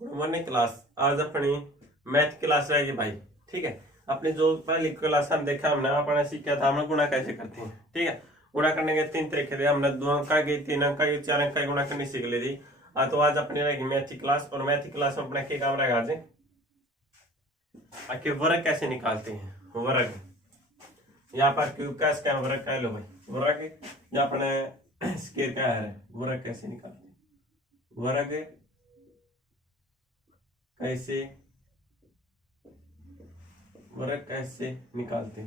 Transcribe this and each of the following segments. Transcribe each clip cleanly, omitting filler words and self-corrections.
Good morning class. आज अपनी math class रहेगी भाई। ठीक है, अपनी जो पहली क्लास हम देखा हमने अपने सीखा था हमने गुणा कैसे करते हैं। ठीक है, गुणा करने के तीन तरीके थे। हमने 2 अंक की, 3 अंक की, 4 अंक की गुणा करनी सीख ली थी। तो आज अपनी रहेगी मैथ की क्लास। और मैथ की क्लास में अपना क्या काम रहेगा आज आके वर्ग कैसे निकालते हैं। वर्ग यहाँ पर क्यूब का इसका वर्ग कह लो भाई। वर्ग या अपने स्केयर का है, वर्ग कैसे निकालते हैं। वर्ग कैसे वर्ग कैसे निकालते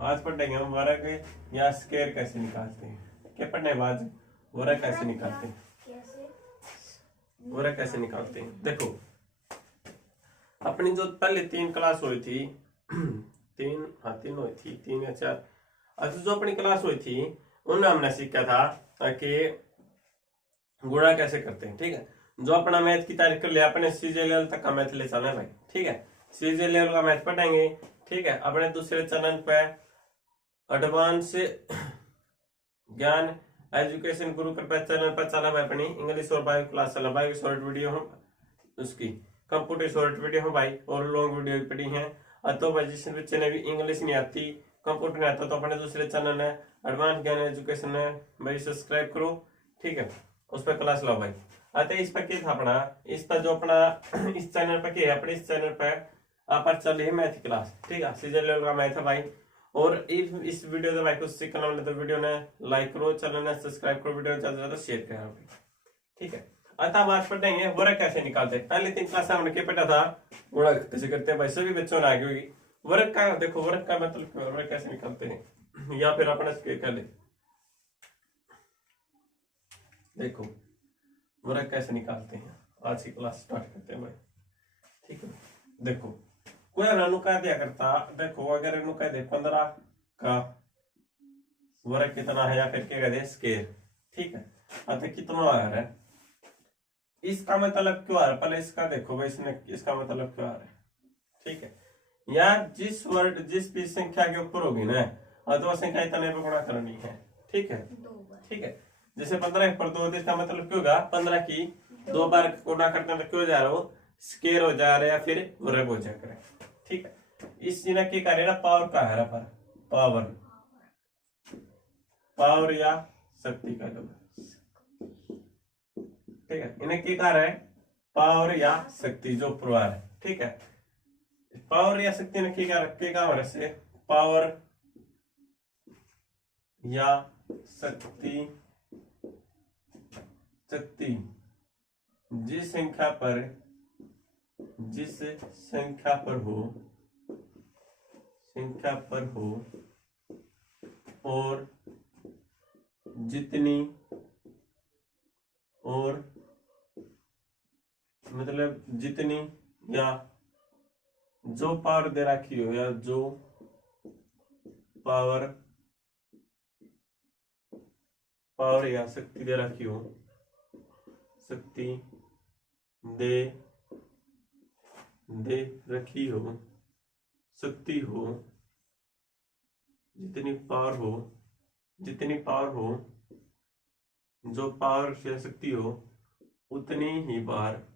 आज पढ़ेंगे हम वर्ग या स्केयर कैसे निकालते हैं। क्या पढ़ने के बाद वर्ग कैसे निकालते हैं। वर्ग कैसे निकालते हैं देखो, अपनी जो पहले 3 क्लास हुई थी तीन हुई थी, 3 या 4। अच्छा, जो अपनी क्लास हुई थी उनमें हमने सीखा था कि गुणा कैसे करते हैं। ठीक है, जो अपना मैथ की तारीफ कर लिया अपने सीजे लेवल तक का मैथ ले चलना है भाई। ठीक है, सीजे लेवल का मैथ पढ़ेंगे। ठीक है, अपने दूसरे चैनल पे एडवांस ज्ञान एजुकेशन गुरु कृपा चैनल पर चला है अपनी इंग्लिश और बायो क्लास चला। बायो शॉर्ट वीडियो हम उसकी कंप्यूटर शॉर्ट वीडियो हम भाई और लॉन्ग वीडियो भी पढ़ी है। तो भाई जिस बच्चे ने भी इंग्लिश नहीं आती, कंप्यूटर नहीं आता, तो अपने दूसरे चैनल है एडवांस ज्ञान एजुकेशन है भाई, सब्सक्राइब करो। ठीक है, उस पर क्लास लो भाई। इस पर क्या था अपना, इस पर जो अपना इस चैनल पर क्या है, अपने इस चैनल पर चल रही है मैथ क्लास। ठीक है, सीजन लेवल का मैथ है भाई। और इस वीडियो से भाई कुछ सीखना वाले तो वीडियो ने लाइक करो, चैनल ने सब्सक्राइब करो, वीडियो ज्यादा से ज्यादा शेयर करो। ठीक है, अब आज पढ़ेंगे वर्ग कैसे निकालते हैं। पहले 3 क्लास हमने क्या पढ़ा था, गुणा कैसे करते हैं भाई। सभी बच्चों ने आगे होगी। वर्ग का देखो, वर्ग का मतलब वर्ग कैसे निकालते हैं, या फिर अपना कर ले। देखो वर्ग कैसे निकालते हैं, आज की क्लास स्टार्ट करते हैं भाई। ठीक है, देखो कोई अनु कह दिया करता, देखो अगर अनु कह दे 15 का वर्ग कितना है, या फिर क्या कह दे स्केयर। ठीक है, अतः कितना आ रहा है, इसका मतलब क्यों आ रहा है, पहले इसका देखो भाई, इसने इसका मतलब क्यों आ रहा है। ठीक है, यार जिस भी संख्या के ऊपर होगी ना, तो संख्या इतने पे गुणा करनी है। ठीक है, ठीक है, जैसे 15 पर 2, इसका मतलब क्यों होगा 15 की 2 बार गुणा करने में क्यों जा रहा हो, स्केयर हो जा रहा है या फिर वर्ग हो जाएगा। ठीक है, इस चीज की कार्य ना पावर का है, पर पावर या शक्ति का लोग। ठीक है, इन्हें क्या कार्य है, पावर या शक्ति जो प्रवाह है। ठीक है, पावर या शक्ति ने क्या काम से, पावर या शक्ति शक्ति जिस संख्या पर हो और जितनी मतलब जितनी या जो पावर दे रखी हो, या जो पावर या शक्ति दे रखी हो, शक्ति दे रखी हो, शक्ति हो, जितनी पावर हो, जो पावर या शक्ति हो, उतनी ही बार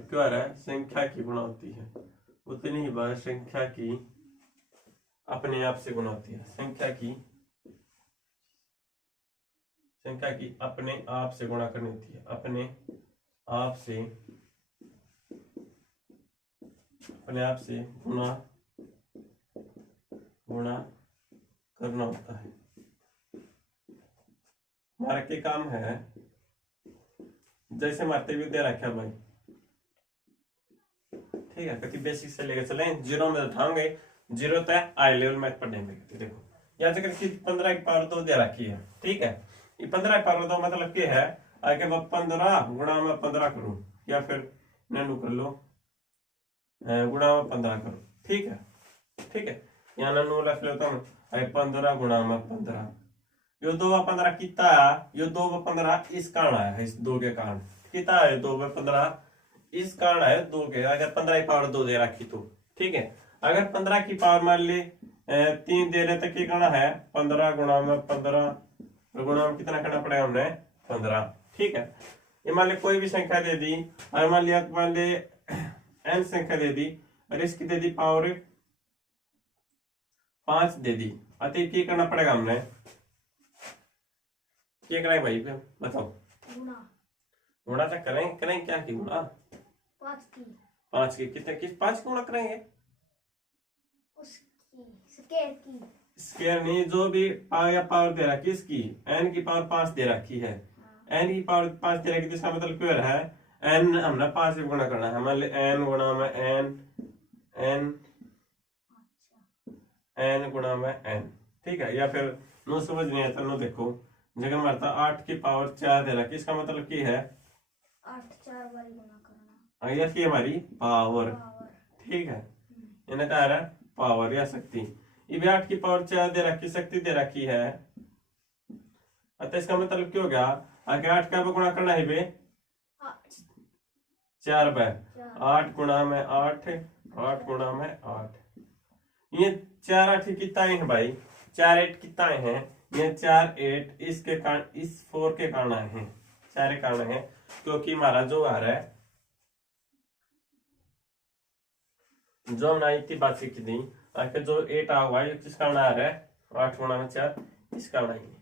क्यों आ रहा है, संख्या की गुणा होती है। उतनी ही बार संख्या की अपने आप से गुणा होती है। संख्या की अपने आप से गुणा करनी होती है। अपने आप से गुणा करना होता है। हमारा क्या काम है, जैसे मारते भी दे रखा भाई। ठीक है, कति बेसिक से लेकर चले, जीरो में उठाओगे, जीरो तक आई लेवल मैथ पढ़ने में। देखो यहाँ से 15 की पावर 2 दे रखी है। ठीक है, ये 15 की पावर 2 मतलब क्या है, आगे 15 गुणा में 15 करूं, या फिर नैनो कर लो गुणा में 15 करो। ठीक है, ठीक है, यहाँ नू लिख लो तुम 15 गुणा में 15 यो 2/15 कितना यो 2/15 इस कारण आया है, इस 2 के कारण कितना है 2/15 इस कारण है 2 के, अगर 15 की पावर 2 दे रखी तो ठीक है। अगर 15 की पावर मान ली 3 दे रहे तो क्या करना है 15 गुणा में 15 गुणा में कितना करना पड़ेगा हमने 15 ठीक है। ये मान ली कोई भी संख्या दे दी और मान ली n संख्या दे दी और इसकी दे दी पावर 5 दे दी, अतः क्या करना पड़ेगा हमने क्या करें भाई बताओ गुणा तो करें क्या की गुणा 5 की कितने किस 5 गुणा करेंगे स्क्वायर नहीं जो भी पावर दे रखी इसकी n की पावर 5 दे रखी है, n की पावर 5 दे रखी तो इसका मतलब क्यों है n हमने 5 से गुणा करना है, मान ली n गुणा में n गुणा में n ठीक है। या फिर नो समझ नहीं आता नो देखो जगह मारता 8 की पावर 4 दे रखी इसका मतलब क्या है 8 4 बार गुणा करना, यह थी हमारी पावर ठीक है, इन्हें कहा रहा पावर या शक्ति। ये भी 8 की पावर 4 दे रखी शक्ति दे रखी है, अतः इसका मतलब क्या हो गया आगे 8 का गुणा करना है बे 4 बाय 8 गुणा में 8 8 गुणा में 8 ये 4 8 कितना है भाई 4 8 कितना है ये 4 8 इसके कारण इस 4 के कारण आए हैं, 4 कारण है क्योंकि हमारा जो आ रहा है जो हमने इतनी बात सीखी थी आखिर जो 8 आ हुआ है किस कारण आ रहा है 8 गुणा में 4 इस कारण आएंगे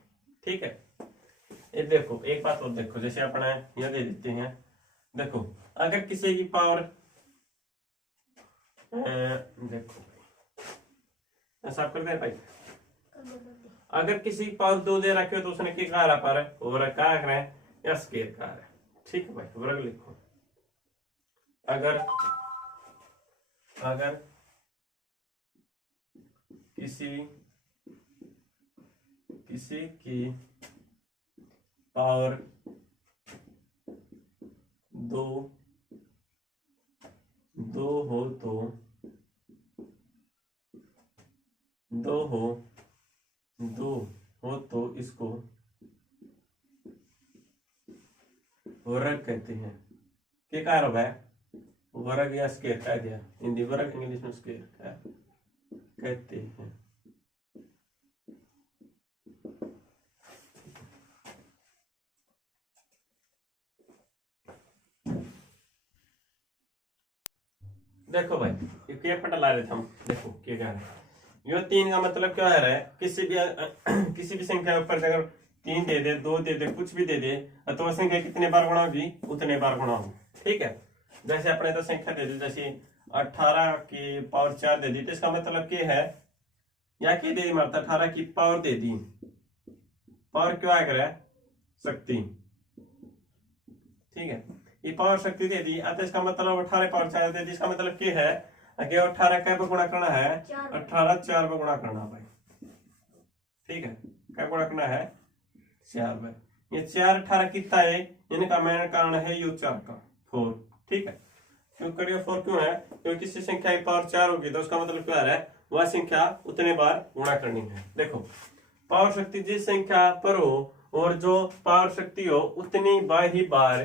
ठीक है। ये देखो एक बात और देखो जैसे अपने यह दे देते हैं देखो अगर किसी की पावर देखो ऐसा कर दे भाई अगर किसी की पावर 2 दे रखे हो तो उसने क्या कहा पर और क्या कर रहे हैं या स्क्वायर कहा है ठीक है भाई वर्ग लिखो अगर किसी की पावर 2 हो तो इसको वर्ग कहते हैं। क्या कह रहा है वर्ग या स्क्वायर कह दिया हिंदी वर्ग इंग्लिश में स्क्वायर कहते हैं। देखो भाई ये क्या पता ला रहे थे हम देखो क्या कह रहे हैं यो 3 का मतलब क्या है किसी भी संख्या के ऊपर अगर 3 दे दे 2 दे दे कुछ भी दे दे तो वह संख्या कितने बार गुणा होगी उतने बार गुणा होगी ठीक है। जैसे अपने तो संख्या दे दी जैसे 18 की पावर 4 दे दी तो इसका मतलब क्या है या क्या दे दी मतलब 18 की पावर दे दी पावर क्यों आया करे शक्ति ठीक है ये पावर शक्ति दे दी अतः इसका मतलब 18 पावर 4 दे दी इसका मतलब क्या है कि 18 क्या पे गुणा करना है 18 4 पे गुणा करना भाई ठीक है क्या गुणा करना है 4 पे ये 4 18 कितना है इनका मेन कारण है यू 4 का 4 ठीक है क्यों करिए 4 क्यों है क्योंकि किसी संख्या की पावर 4 होगी तो उसका मतलब क्या है वह संख्या उतने बार गुणा करनी है। देखो पावर शक्ति जिस संख्या पर हो और जो पावर शक्ति हो उतनी ही बार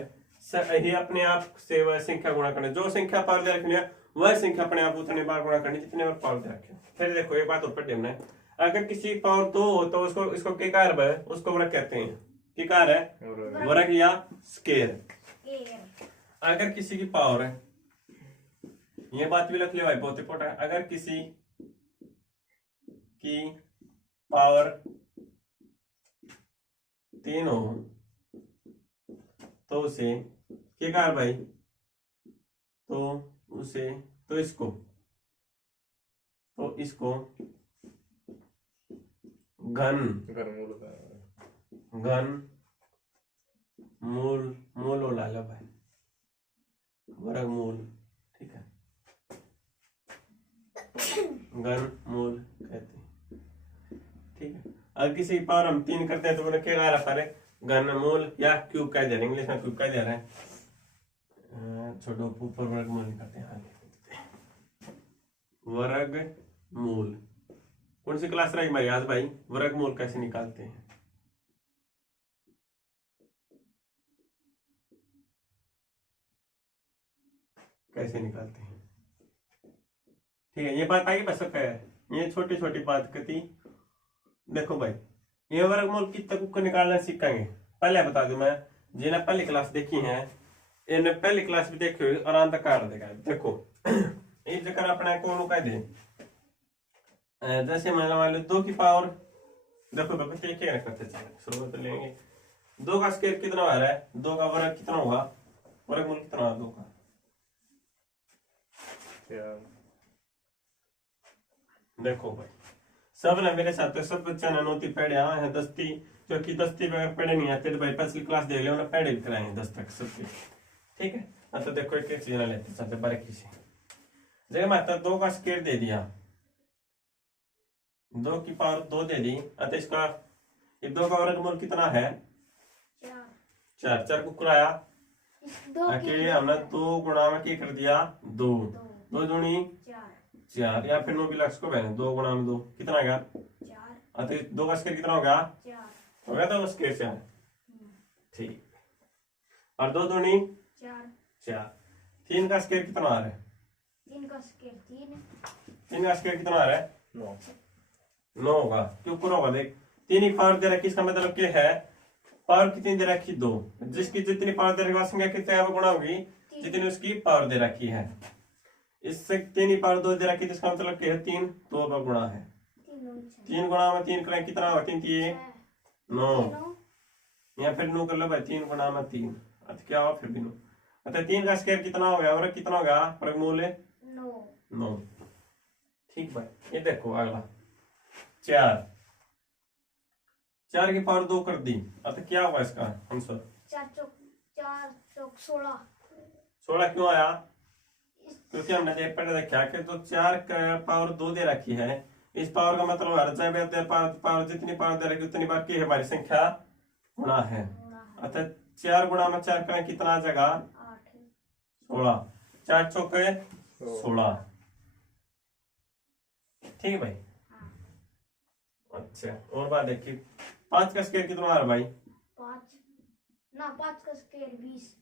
ही अपने आप से वह संख्या गुणा करनी जो संख्या पावर दे रखनी है वह संख्या अपने आप उतने बार गुणा करनी जितने बार पावर दे रखे। फिर देखो एक बात ऊपर टेमना है अगर किसी पावर 2 हो तो उसको इसको क्या कार्य है उसको वर्ग कहते हैं क्या कार्य है वर्ग या स्क्वायर। अगर किसी की पावर है ये बात भी रख लिया भाई बहुत इंपॉर्टेंट अगर किसी की पावर 3 हो तो उसे क्या कार्य भाई तो इसको घन मूल ला लो भाई वर्गमूल ठीक है घन मूल कहते हैं ठीक है। अगर किसी पावर हम 3 करते हैं तो उन्हें क्या रहा है घनमूल या क्यूब कह दे रहे हैं इंग्लिश में क्यूब कह दे रहे हैं छोटो ऊपर वर्गमूल करते हैं आगे वर्गमूल कौन सी क्लास रही हमारी आज भाई? वर्गमूल कैसे निकालते हैं। कैसे निकालते हैं, ठीक है। ये बात आगे बस है, ये छोटी छोटी बात कहती। देखो भाई, ये वर्गमूल कितने को निकालना सीखेंगे। पहले बता दूं मैं, जिन्हें पहली क्लास देखी है इन्हें पहली क्लास भी देखी हुई आराम तक काट देगा। देखो इस जगह अपने को कह दे, जैसे मान लो 2 की पावर, देखो देखो क्या करते चले शुरू तो लेंगे। 2 का स्क्वायर कितना आ रहा है, 2 का वर्ग कितना होगा, वर्गमूल कितना होगा 2 का। देखो भाई सब ने मेरे साथ सब बच्चा ने नोती पढ़े आए हैं दस्ती, क्योंकि दस्ती में पढ़े नहीं आते तो भाई पिछली क्लास देख लो, उन्हें पढ़े भी कराए हैं 10 तक सबके, ठीक है। अब तो देखो एक चीज ना लेते चाहते बारीकी से। जगह मैं 2 का स्क्वायर दे दिया, 2 की पावर 2 दे दी, अतः इसका ये 2 का वर्गमूल कितना है, 4। 4 को कराया आके हमने 2 गुणा में क्या कर दिया, 2 2 दूनी 4, या फिर 9 भी लक्ष्य को बहने 2 गुणा में 2 कितना आएगा 4। अतः 2 का स्क्वायर कितना होगा 4 होगा, तो स्क्वायर 4, ठीक। और 2 दूनी 4। 3 का स्क्वायर कितना आ रहा है, 3 का स्क्वायर 3। 3 का स्क्वायर कितना आ रहा है 9 होगा, क्यों पूरा होगा देख। 3 की पावर दे रखी, इसका मतलब क्या है, पावर कितनी दे रखी 2, जिसकी जितनी पावर दे रखी संख्या कितने गुणा होगी जितनी उसकी पावर दे रखी है। इससे 3 की पावर 2 दे रखी, इसका मतलब क्या है 3 2 का गुणा है, 3 गुणा में 3 करें कितना होगा, 3 3 9, या फिर 9 कर लो भाई, 3 गुणा में 3 क्या होगा फिर भी 9। अतः 3 का स्क्वायर कितना हो गया और कितना होगा वर्गमूल 9, ठीक भाई। ये देखो अगला 4 की पावर 2 कर दी, अतः क्या होगा इसका आंसर, 4 चौक 16। 16 क्यों आया, क्योंकि हमने देखा कि तो 4 का पावर 2 दे रखी है, इस पावर का मतलब हर जगह पावर जितनी पावर दे रखी उतनी बार की हमारी संख्या गुणा है। अतः 4 गुणा में 4 करें कितना आ जाएगा 16, 4 चौके 16, ठीक है भाई। अच्छा और बात देखिए, 5 का स्क्वायर कितना आ रहा है भाई, 5 का स्क्वायर 20।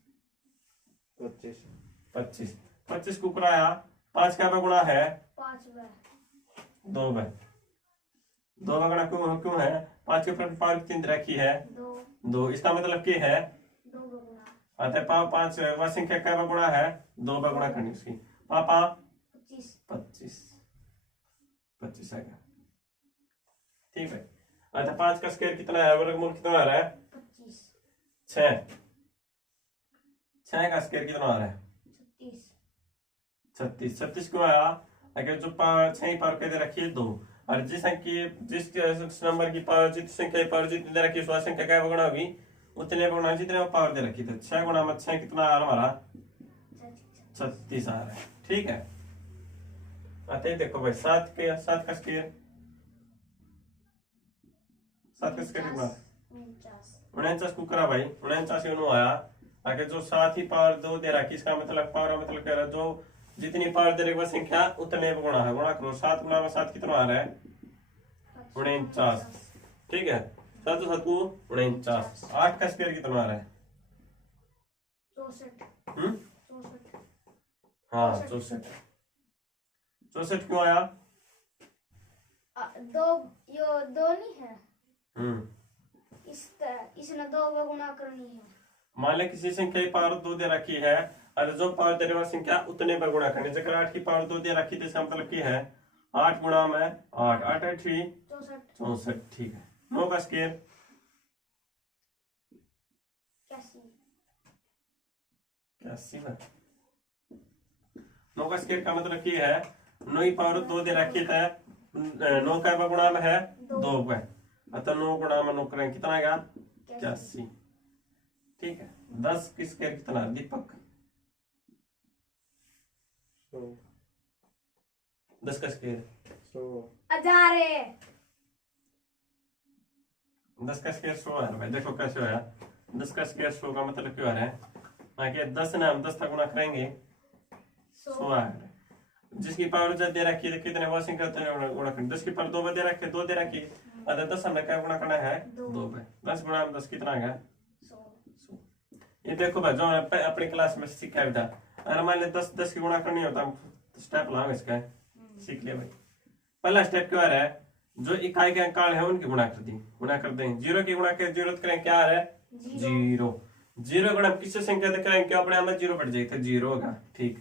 25 25 को कराया, 5 का गुणा है 5 2 बाय 2 का गुणा क्यों है, 5 के ऊपर पावर कितनी रखी है 2, इसका मतलब क्या है 2 का गुणा। अतः पावर 5 वह संख्या का गुणा है 2 का गुणा करनी उसकी, पापा 25 आएगा, ठीक है। अतः 5 का स्क्वायर कितना है, वर्गमूल कितना आ रहा है 25। 6 का स्क्वायर कितना आ रहा है 36। 36 क्यों आया, अगर जो पावर 6 पावर के दे रखी है 2, और जिस नंबर की पावर जिस संख्या की पावर जितनी दे रखी है उस संख्या का गुणा होगी उतने गुणा जितने पावर दे रखी, तो 6 गुणा में 6 कितना आ रहा हमारा 36 आ रहा है, ठीक है। अतः देखो भाई 7 का स्क्वायर 7 का स्क्वायर कितना 49 को करा भाई, 49 यूं आया, आगे जो 7 ही पावर 2 दे रखी, इसका मतलब पावर मतलब कह रहा जो जितनी पावर दे रही वह संख्या उतने पे गुणा है, गुणा करो 7 गुणा में 7 कितना आ रहा है 49, ठीक है। 7 7 को 49। 8 का स्क्वायर कितना आ रहा है 64। हाँ 64 क्यों आया, 2 नहीं है, इसने 2 का गुणा करनी है। मान ले किसी संख्या की पावर 2 दे रखी है और जो पावर दे रही है संख्या उतने पर गुणा करनी, जगह 8 की पावर 2 दे रखी तो इसका मतलब क्या है 8 गुणा में 8 8 8 64, ठीक है। 9 का स्क्वायर 81, 9 का स्क्वायर का मतलब क्या है, 9 की पावर 2 दे रखी है, 9 का गुणा में है 2 का, अतः 9 गुणा में 9 करें कितना आएगा 81, ठीक है। 10 की स्क्वायर कितना है दीपक, 10 का स्क्वायर 10 का स्क्वायर 100 है भाई, देखो कैसे होया 10 का स्क्वायर 100 का मतलब क्यों आ रहा है, आगे 10 ना हम 10 तक गुणा करेंगे 100 आ रहा है। जिसकी पावर जब दे रखी है कितने वो संख्या गुणा करना 10 की पावर 2 दे रखी 2 दे रखी अगर 10 हमने क्या गुणा करना है 2 पे 10 गुणा 10 कितना आ गया 100। ये देखो भाई जो अपनी क्लास में सीखा था अगर मान ले 10 की गुणा करनी होता स्टेप लाओ इसका सीख लिया भाई। पहला स्टेप क्या है जो इकाई के अंक है उनकी गुणा कर दें जीरो की गुणा कर जीरो करें क्या है जीरो जीरो गुणा किससे संख्या करें क्या अपने हमें जीरो पड़ जाएगा जीरो होगा ठीक।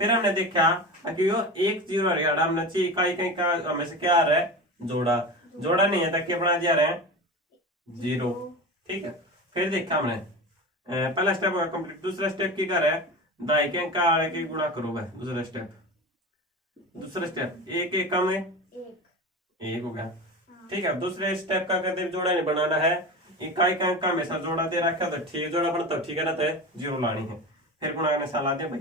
फिर हमने देखा कि यो एक जीरो हमने चाहिए इकाई का हमें से क्या आ रहा है जोड़ा नहीं है ताकि अपना जा रहे हैं जीरो ठीक है। फिर देखा हमने पहला स्टेप होगा कंप्लीट। दूसरा स्टेप की कर है दाई के अंक आड़े के गुणा करो भाई। दूसरा स्टेप एक एक कम है एक हो गया ठीक है। दूसरे स्टेप का कहते जोड़ा नहीं बनाना है इकाई का अंक हमेशा जोड़ा दे रखा तो ठीक जोड़ा बनता ठीक है ना तो जीरो लानी है। फिर गुणा ने साला दिया भाई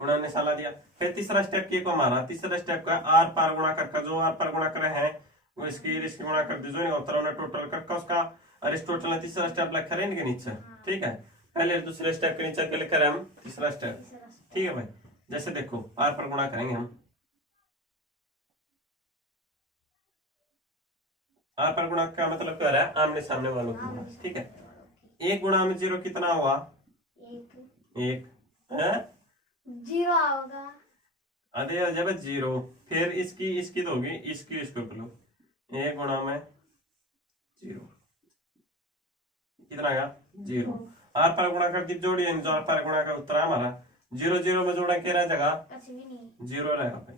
गुणा ने साला दिया। फिर तीसरा स्टेप की को हमारा तीसरा स्टेप का आर पार गुणा करके जो आर पार गुणा करे हैं वो इसकी गुणा कर दी जो उत्तर हमने टोटल करके उसका अरिस्टोटल ने तीसरा स्टेप लिखा है इनके नीचे ठीक है। पहले दूसरे स्टेप के नीचे लिखा है हम तीसरा स्टेप ठीक है भाई। जैसे देखो आर पर गुणा करेंगे हम आर पर गुणा का मतलब क्या है आमने सामने वालों की ठीक है। एक गुणा में जीरो कितना हुआ एक जीरो होगा अरे जब जीरो फिर इसकी तो होगी इसको कर लो एक गुणा में जीरो कितना आएगा जीरो। आर पर गुणा कर दी जोड़ी जो आर पर गुणा का उत्तर है हमारा जीरो जीरो में जोड़ा क्या रहेगा जीरो रहेगा भाई।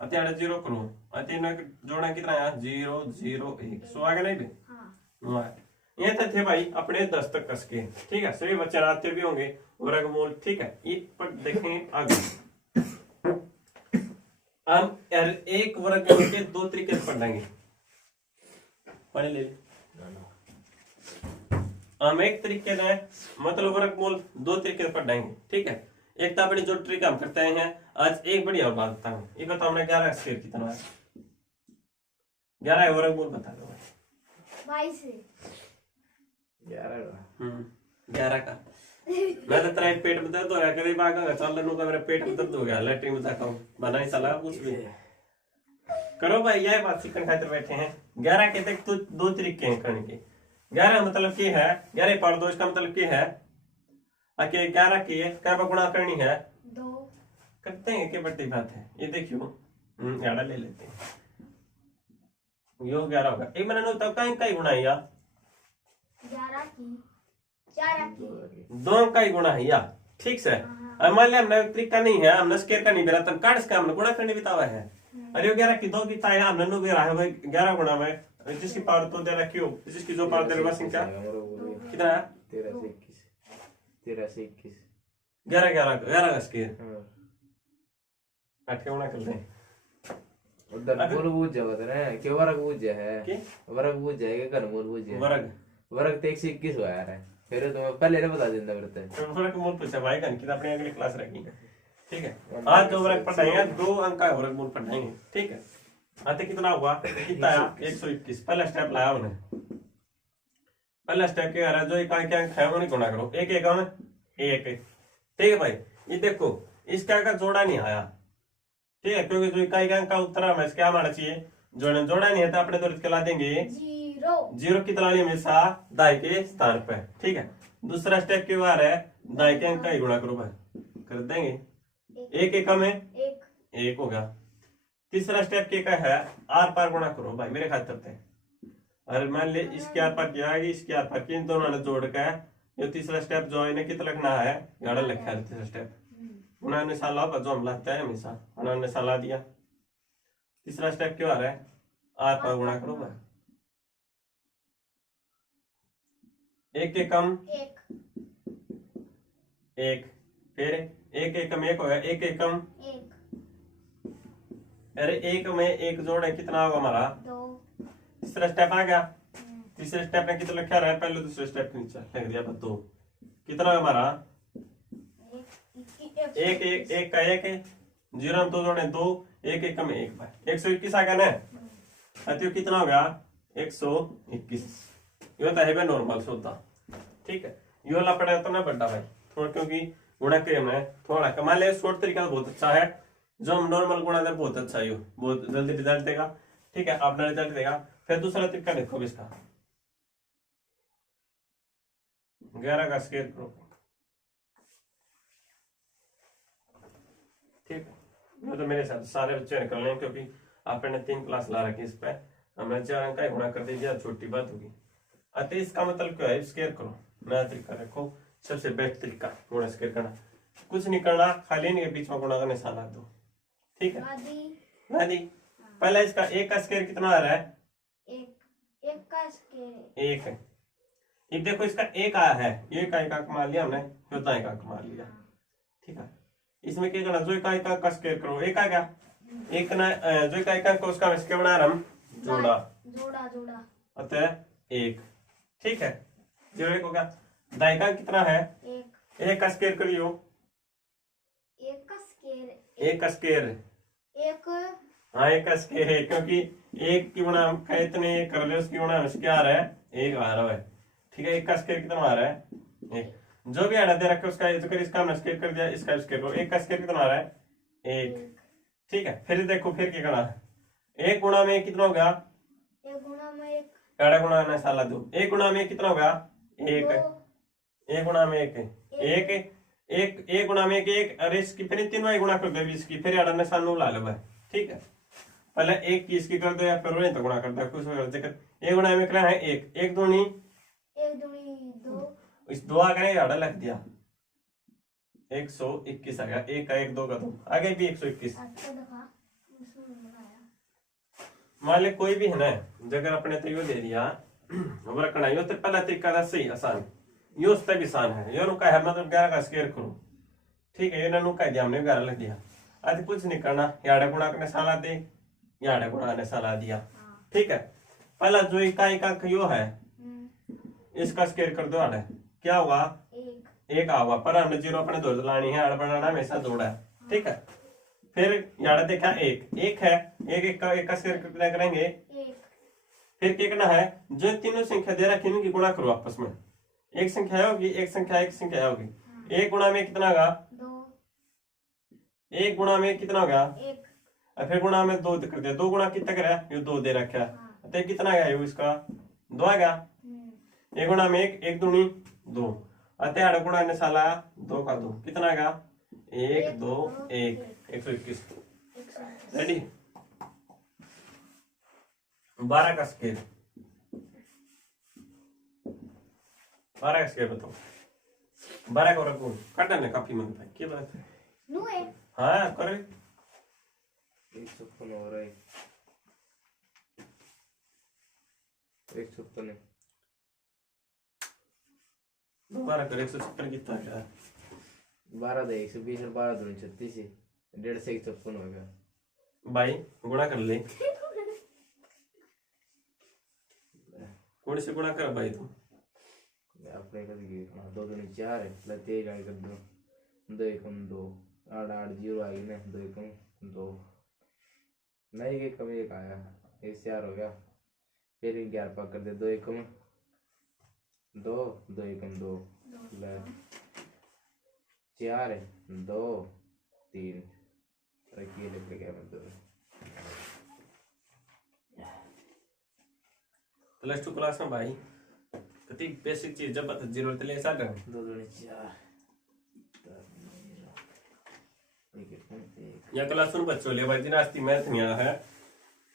अत्यारे जीरो करो अत्यारे जोड़ा कितना है जीरो जीरो एक सो आगे नहीं भी ये थे भाई अपने 10 तक कस के ठीक है। सभी बच्चे आते भी होंगे वर्गमूल ठीक है। ये पर देखें आगे हम एक वर्गमूल के दो तरीके से पढ़ेंगे पानी ले हम एक तरीके से मतलब वर्गमूल दो तरीके से पढ़ेंगे ठीक है। एक तो अपनी जो ट्रिक हम करते हैं आज एक बढ़िया बात बता हूँ ये बताओ हमने 11 स्क्वायर कितना है 11 वर्गमूल बता दो 11 का मैं तो तेरा पेट में दर्द हो रहा है कभी भागा चल लनू का मेरे पेट में दर्द हो गया लैट्रिन में जाता हूँ बना ही सलाह कुछ भी करो भाई यह बात सीखने खातिर बैठे हैं। 11 के तक तो दो तरीके हैं करने के 11 मतलब क्या है 11 पढ़ दो इसका मतलब क्या है आके 11 की क्या गुणा करनी है 2 करते हैं क्या बड़ी बात है ये देखियो यारा ले लेते हैं यो 11 होगा एक मैंने तो कहीं गुणा है यार 11 की 4 की दो का ही गुणा है यार ठीक से। अब मान लिया हमने तरीका नहीं है हमने स्केयर का नहीं बेरा तब काट इसका हमने गुणा करने बितावा है अरे 11 की 2 की ताया हमने नो बेरा है भाई 11 गुणा में जिसकी पावर तो दे रखी हो जिसकी जो पावर दे रखी संख्या कितना है 13 से 21 11 का स्केयर काट के गुणा कर लें उधर मूल बूझ जाओ ना क्यों वर्ग बूझ है वर्ग बूझ जाएगा कर मूल बूझ वर्ग तो 121 हुआ यार फिर तो पहले ना बता देना करते वर्ग मूल पूछा भाई का कि अपने अगली क्लास रखी ठीक है। आज जो वर्ग पढ़ाएंगे 2 अंक का वर्ग मूल पढ़ाएंगे ठीक है। आते कितना हुआ कितना आया 121 पहला स्टेप लाया उन्हें पहला स्टेप क्या है जो इकाई के अंक है उन्हें गुणा करो एक एक में एक ठीक है भाई। ये देखो इसका का जोड़ा नहीं आया ठीक है क्योंकि जो इकाई का अंक का उत्तर हमें क्या माना चाहिए जोड़ा नहीं है तो अपने तो ला देंगे जीरो कितना नहीं हमेशा दाई के स्थान पे ठीक है। दूसरा स्टेप के बार है दाई के अंक का ही गुणा करो भाई कर देंगे एक एक में एक हो गया। तीसरा स्टेप क्या है आर पार गुणा करो भाई मेरे खातिर से अरे मान ले इसके आर पार क्या आएगी इसके आर पार इन दोनों ने जोड़ के ये तीसरा स्टेप जो है कितना लिखना है गाड़ा लिखा है तीसरा स्टेप उन्होंने साला जो हम लाते हैं हमेशा उन्होंने साला दिया। तीसरा स्टेप क्या आ रहा है आर पार गुणा करो भाई एक एक कम एक फिर एक एक कम एक हो गया एक एक कम अरे एक में एक जोड़ है कितना होगा हमारा 2 तीसरा स्टेप आ गया। तीसरे स्टेप में कितना लिखा रहा है पहले दूसरे स्टेप के नीचे लिख दिया 2 कितना होगा हमारा एक एक एक का एक जीरो में 2 जोड़े 2 एक एक में एक भाई 121 आ गया ना अतियो कितना हो गया 121 ये तो है नॉर्मल सोता ठीक है। यो ला पड़ा तो ना बड़ा भाई थोड़ा क्योंकि गुणा के हमने थोड़ा कमा ले। शॉर्ट तरीका तो बहुत अच्छा है, जो हम नॉर्मल गुणा दे बहुत अच्छा है, बहुत जल्दी रिजल्ट देगा। ठीक है, अपना रिजल्ट देगा। फिर दूसरा तरीका देखो इसका, 11 का स्क्वायर करो। ठीक है, ये तो मेरे साथ सारे बच्चे निकल रहे हैं, क्योंकि आपने 3 क्लास ला रखी इस पे, हमने 4 अंक का गुणा कर दीजिए, छोटी बात होगी। अतः इसका मतलब क्या है, स्क्वायर करो। नया तरीका रखो, सबसे बेस्ट तरीका गुणा स्क्वायर करना। कुछ नहीं करना, खाली इनके बीच में गुणा का निशान रख दो। ठीक है, नदी पहले इसका 1 का स्क्वायर कितना आ रहा है, एक का स्क्वायर 1 है। ये देखो इसका 1 आया है, ये का 1 अंक मान लिया हमने, होता 1 अंक मान लिया। ठीक है, इसमें क्या करना, जो का 1 अंक का स्क्वायर करो, 1 आ गया, एक ना जो का 1 अंक उसका स्क्वायर बना रहा हम, जोड़ा जोड़ा जोड़ा, अतः 1। ठीक है, 0 1 हो गया। दाई का कितना है, 1 का स्क्वायर करियो, 1 का स्क्वायर 1 का स्क्वायर, 1 हाँ 1 का स्क्वायर है, क्योंकि 1 की गुणा का इतने कर ले, उसकी गुणा में क्या आ रहा है, 1 आ रहा है। ठीक है, 1 का स्क्वायर कितना आ रहा है, 1। जो भी आड़ा दे रखे उसका इसका हमने स्क्वायर कर दिया, इसका स्क्वायर करो। 1 का स्क्वायर कितना आ रहा है, 1। ठीक है, फिर देखो फिर क्या करना है, 1 गुणा में कितना हो गया, 1 गुणा में 1, आड़ा गुणा में साला दो, 1 गुणा में कितना हो गया, 1। 1 गुणा में 1, 1 गुणा में 1, अरे इसकी फिर 3 बार गुणा कर दो, 20 की, फिर आड़ा निशान ला लो भाई। ठीक है, पहले 1 की इसकी कर दो, या फिर वही तो गुणा कर दो, कुछ जगह 1 गुणा में क्या है, 1, 1 दूनी 2, इस 2 आ गए, आड़ा लिख दिया, 121 आ गया। 1 का 1 2 का 2 आगे भी 121। अच्छा दिखा उसमें बनाया। मान ले कोई भी है ना, जगह अपने तैयो दे दिया अब रखना, यो तो पहला तरीका था सही आसान, यो उससे भी आसान है। यो का है मतलब 11 का स्क्वायर करो। ठीक है, ये कह दिया हमने, 11 लिख दिया। आज कुछ नहीं करना, याडा गुणा करने साला दे, याडा गुणा ने साला दिया। ठीक है, पहला जो इकाई का यो है, इसका स्क्वायर कर दो, आड़े क्या होगा, 1 होगा। पर हमने 0 अपने दो लानी है, आड़ बनाना हमेशा जोड़ा है। ठीक है, फिर याडा देखा 1 है, 1 का स्क्वायर कितना करेंगे, 1। फिर क्या करना है, जो तीनों संख्या दे रखी इनकी गुणा करो आपस में। एक संख्या होगी, एक संख्या होगी। 1 गुणा में कितना होगा, 2। 1 गुणा में कितना होगा, 1। और फिर गुणा में 2 कर दिया, 2 गुणा कितना करा, ये 2 दे रखा है, तो कितना गया ये इसका 2 आ गया। 1 गुणा में 1, 1 दूनी 2, अतः आड़ा गुणा ने साला 2 का 2 कितना गया, 1 2 1, 121। रेडी, 12 का स्क्वायर, 12 का स्क्वायर बताओ। 12 का रखो, काटना ने काफी मंगता है, क्या बात है, नु है, हाँ करे 156 हो रहा है, 156 12 कर 156 कितना है, 12 दे 120 और 12 दूनी 36 है, 1.5 से 156 हो गया भाई। गुणा कर ले, कौन से गुणा कर भाई तू, अपने कर दिए। 2 दूनी 4 है, प्लस 3 गाड़ी कर दो, 2 एकम 2, 8 8 0 आ गई ना, 2 एकम 2 नहीं के कभी 1 आया, 1 4 हो गया। फिर 11 पाक कर दे, 2 एकम 2, 2 एकम 2 प्लस 4 है, 2 3 रखिए, लिख गया मैं 2 प्लस 2 क्लास में भाई कति बेसिक चीज जब बता जरूरत ले ऐसा कर 2 दूनी 4 या क्लास में बच्चों ले भाई जिनास्ती मैथ नहीं आया है,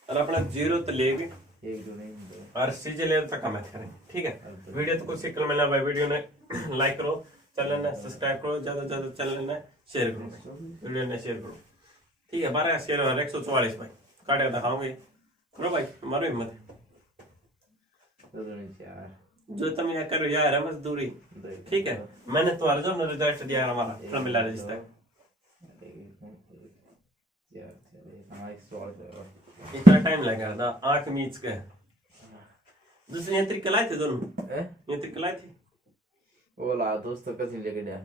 और अपना 0 तो ले भी 1 दूनी 2 और सीजे लेवल तक मैथ करें। ठीक है, वीडियो तो कुछ सीखने मिलना भाई, वीडियो ने लाइक करो, चैनल ने सब्सक्राइब करो, ज्यादा से ज्यादा चैनल ने शेयर करो, वीडियो ने शेयर करो। ठीक है, 12 का शेयर हो रहा है 144 भाई, काटे दिखाओगे करो भाई, हमारी हिम्मत है। 2 दूनी 4 जो तुम यहाँ करो यार मजदूरी। ठीक है, मैंने तो अर्जुन ने रिजल्ट दिया हमारा, फिर मिला रजिस्टर इतना टाइम लगा था, आंख मीच के दूसरी यंत्र कलाई थे दोनों, यंत्र कलाई थी वो ला दोस्त कसी लेके जा,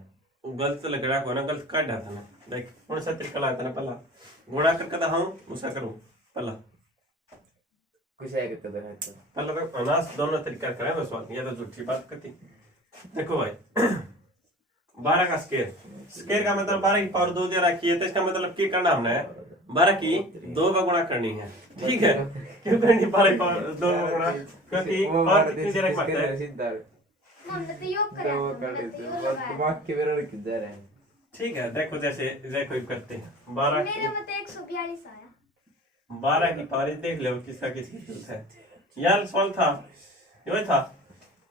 वो गलत लग रहा को ना, गलत काट डालता ना। देख कौन सा तरीका लाता ना, पहला गुणा करके था हम उसा करूं, पहला कुछ है कितना देखा तो पहला तो अनास दोनों तरीका कराए बस बात, ये तो झूठी बात करती। देखो भाई 12 का स्केयर। स्केयर का मतलब 12 की पावर 2 दे रखी है, तो इसका मतलब क्या करना हमने 12 की 2 का गुणा करनी है, ठीक है। क्यों करनी 12 की पावर 2 का गुणा, क्योंकि पावर कितनी दे रखी है। हमने तो योग कराया था, हमने तो योग लगाया। दिमाग के बेरड़ किधर है। ठीक है, देखो जैसे देखो ये करते हैं 12 मेरे में तो 142 आया। 12 की पावर देख लो किसका किसकी जरूरत है यार। सवाल था ये था,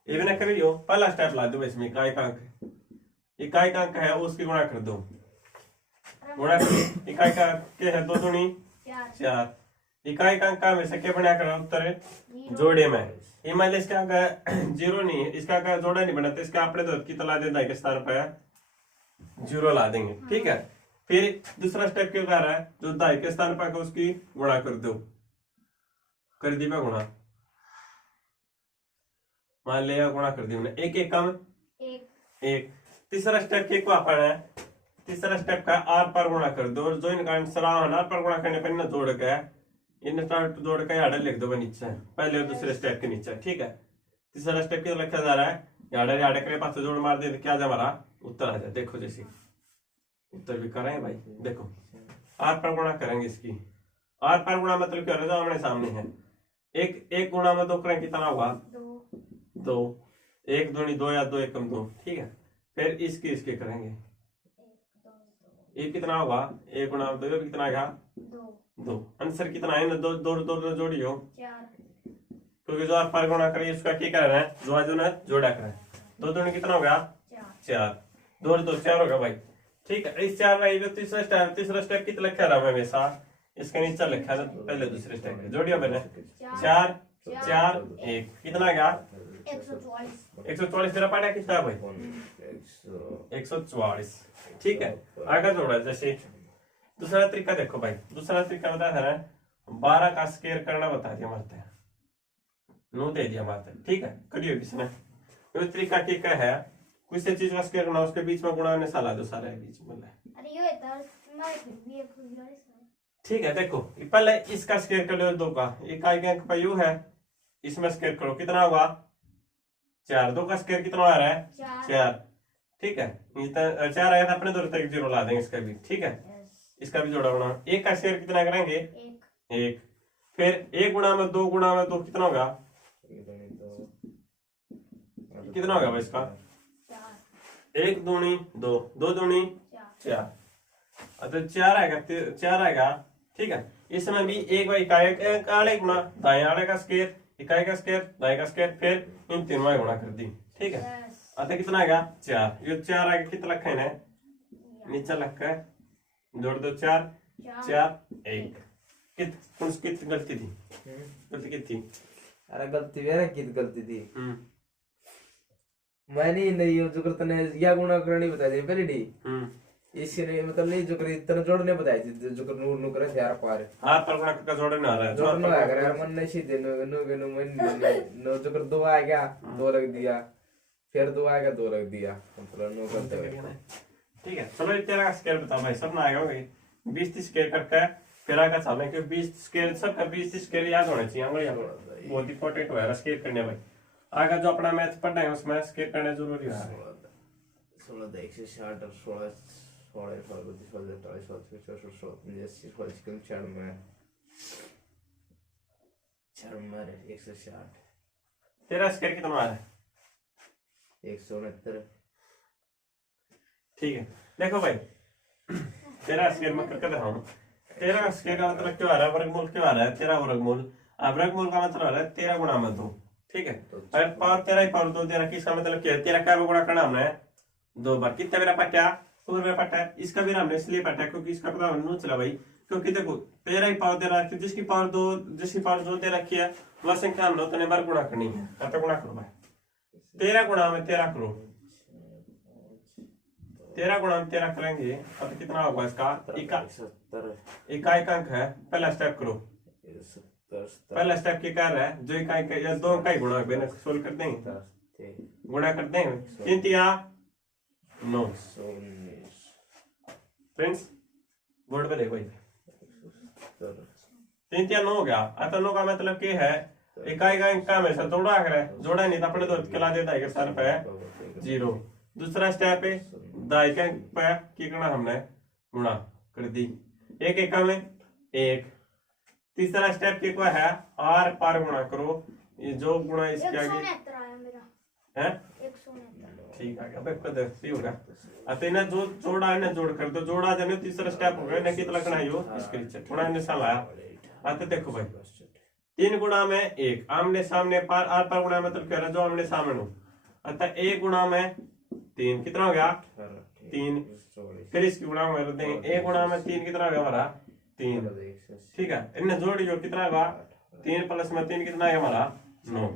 ये भी ना कभी हो। पहला स्टेप ला दो इसमें, इकाई का अंक, इकाई का अंक है उसकी गुणा कर दो, गुणा कर इकाई का क्या है 2 दूनी 4। इकाई का अंक हमेशा क्या बना कर उत्तर जोड़े में। ये मान लीजिए इसका अंक 0 नहीं है, इसका अंक जोड़ा नहीं बना, तो इसका अपने तो की तला देता है के स्थान पर 0 ला देंगे, ठीक है। फिर दूसरा स्टेप क्या कर रहा है, जो दाई के स्थान पर उसकी गुणा कर दो, कर दी मैं गुणा, मान लिया गुणा कर दी हमने, एक एक कम एक। तीसरा स्टेप क्या को अपन है, तीसरा स्टेप का आर पर गुणा कर दो, जो इनका आंसर आर पर गुणा करने पर ना जोड़ के इन जोड़ के आर्डर लिख दो नीचे, पहले और दूसरे स्टेप के नीचे, ठीक है। तीसरा स्टेप क्या लिखा जा रहा है, आर्डर आर्डर के पास जोड़ मार दे तो क्या आ जाए हमारा उत्तर आ जाए। देखो जैसे उत्तर भी कर रहे हैं भाई, देखो आर पर गुणा करेंगे इसकी, आर पर गुणा मतलब क्या जो हमारे सामने है, एक गुणा में 2 करें कितना होगा 2, 1 दूनी 2 या 2 एकम 2, ठीक है। फिर इसके इसके करेंगे, ये कितना होगा 1 गुणा 2 कितना आएगा 2। आंसर कितना है ना 2 2 2 जोड़ियो 4, क्योंकि जो आप पर गुणा करें उसका क्या कर रहे हैं, जो ना जोड़ा करें। 2 दूनी कितना होगा 4, 2 2 4 होगा भाई, ठीक है। इस 4 का जो तीसरा स्टेप कितना लिखा रहा है हमेशा, इसके नीचे लिखा है पहले दूसरे स्टेप जोड़ियो मैंने 4 4 1 कितना आ गया 144 तेरा पाठा कितना है भाई 144, ठीक है। आगे जोड़ा जैसे दूसरा तरीका देखो भाई, दूसरा तरीका बता है 12 का स्केयर करना बता दिया मारते नो दे दिया मारते, ठीक है। करियो किसने वो तरीका क्या है, किसी चीज का स्केयर करना उसके बीच में गुणा ने साला दो सारे बीच में, अरे ये तो मैं फिर भी 142 ठीक है। देखो पहले इसका स्केयर कर लो 2 का, इकाई के अंक पर यू है, इसमें स्केयर करो कितना होगा 4, 2 का स्केयर कितना आ रहा है 4, ठीक है। 4 आया था अपने 2 तक 0 ला देंगे इसका भी, ठीक है। इसका भी जोड़ा गुणा, 1 का स्केयर कितना करेंगे 1, फिर 1 गुणा में 2 गुणा में 2 कितना होगा, कितना होगा भाई इसका 1 दूनी 2, 2 दूनी 4, तो 4 आएगा 4 आएगा, ठीक है। इसमें भी एक बार इकाई आड़े गुणा दाएं आड़े का स्केयर, इकाई का स्केयर दाएं का स्केयर, फिर इन तीनों गुणा कर दी, ठीक है। अतः कितना आएगा 4, ये 4 आएगा कितना लखा है नीचे लखा है, जोड़ दो 4 4 1 कित गलती थी, गलती कितनी, अरे गलती मेरा कित गलती थी मैंने नहीं जो करता ने या गुणा करनी बताई थी पहले डी इसने मतलब नहीं जो कर इतना जोड़ने बताई थी, जो कर नूर करे यार पार हां पर गुणा का जोड़ने आ रहा है, जोड़ना आ गया यार मन नहीं दे नो मन नो जो कर 2 आ गया 2 रख दिया, फिर 2 आ गया 2 रख दिया, मतलब नो करते हुए, ठीक है। चलो ये 13 का स्केयर बताओ भाई, सब ना आएगा भाई 20 30 स्केयर करके फिर आगे चलने के 20 स्केयर सब का 20 स्केयर याद होने चाहिए हमारे, बहुत इंपॉर्टेंट है स्केयर करने भाई। आगे जो अपना मैथ पढ़ना है उसमें स्केयर करना जरूरी है। 16 160 और 16 16 16 40 45 46 4 में 160 13 स्केयर कितना आ रहा है 169, ठीक है। देखो भाई 13 स्केयर में करके दिखाऊं, 13 स्केयर का मतलब क्या आ रहा है, वर्गमूल क्या आ रहा है 13 वर्गमूल, अब वर्गमूल का मतलब आ रहा है 13 गुणा में 2, ठीक है। और पावर 13 ही पावर 2 13 किसका मतलब क्या है 13 का गुणा करना हमने 2 बार, कितना मेरा पट्टा 2 मेरा पट्टा है, इसका भी हमने इसलिए पट्टा क्योंकि इसका पता हमने चला भाई, क्योंकि देखो 13 ही पावर दे रहा है, जिसकी पावर 2 दे रखी है वह संख्या हमने उतने बार गुणा करनी है, तो गुणा करो भाई 13 गुणा में 13 करो, 13 गुणा में 13 करेंगे अब कितना होगा इसका इकाई का अंक है, पहला स्टेप करो, पहला स्टेप क्या कर रहा है जो इकाई का या 2 इकाई गुणा मैंने सोल्व कर देंगे, गुणा कर देंगे 3 या 9 फ्रेंड्स बोर्ड पे देखो 3 या 9 हो गया। आता 9 का मतलब क्या है इकाई का अंक हमेशा जोड़ा कर जोड़ा नहीं तो अपने तो खिला देता है सर पे 0। दूसरा स्टेप है दाई का पे की करना हमने गुणा कर दी, एक एकम में एक। तीसरा स्टेप की क्या है, आर पार गुणा करो, ये जो गुणा इसके आगे 169 आया मेरा, है 169। ठीक है, अब इसका दर्शी होगा। अब इन्हें जो जोड़ा है ना जोड़ कर दो, जोड़ा जाने तीसरा स्टेप हो गया ना, कितना लगना है यो इसके नीचे थोड़ा निशान लाया। अब देखो भाई 3 गुणा में 1 आमने सामने पार, आर पार गुणा मतलब कह रहा जो आमने सामने हो, अतः 1 गुणा में 3 कितना हो गया 3। फिर इसकी गुणा में देंगे 1 गुणा में 3 कितना हो गया हमारा 3, ठीक है। इन्हें जोड़ जो कितना होगा 3 प्लस में 3 कितना है हमारा 9,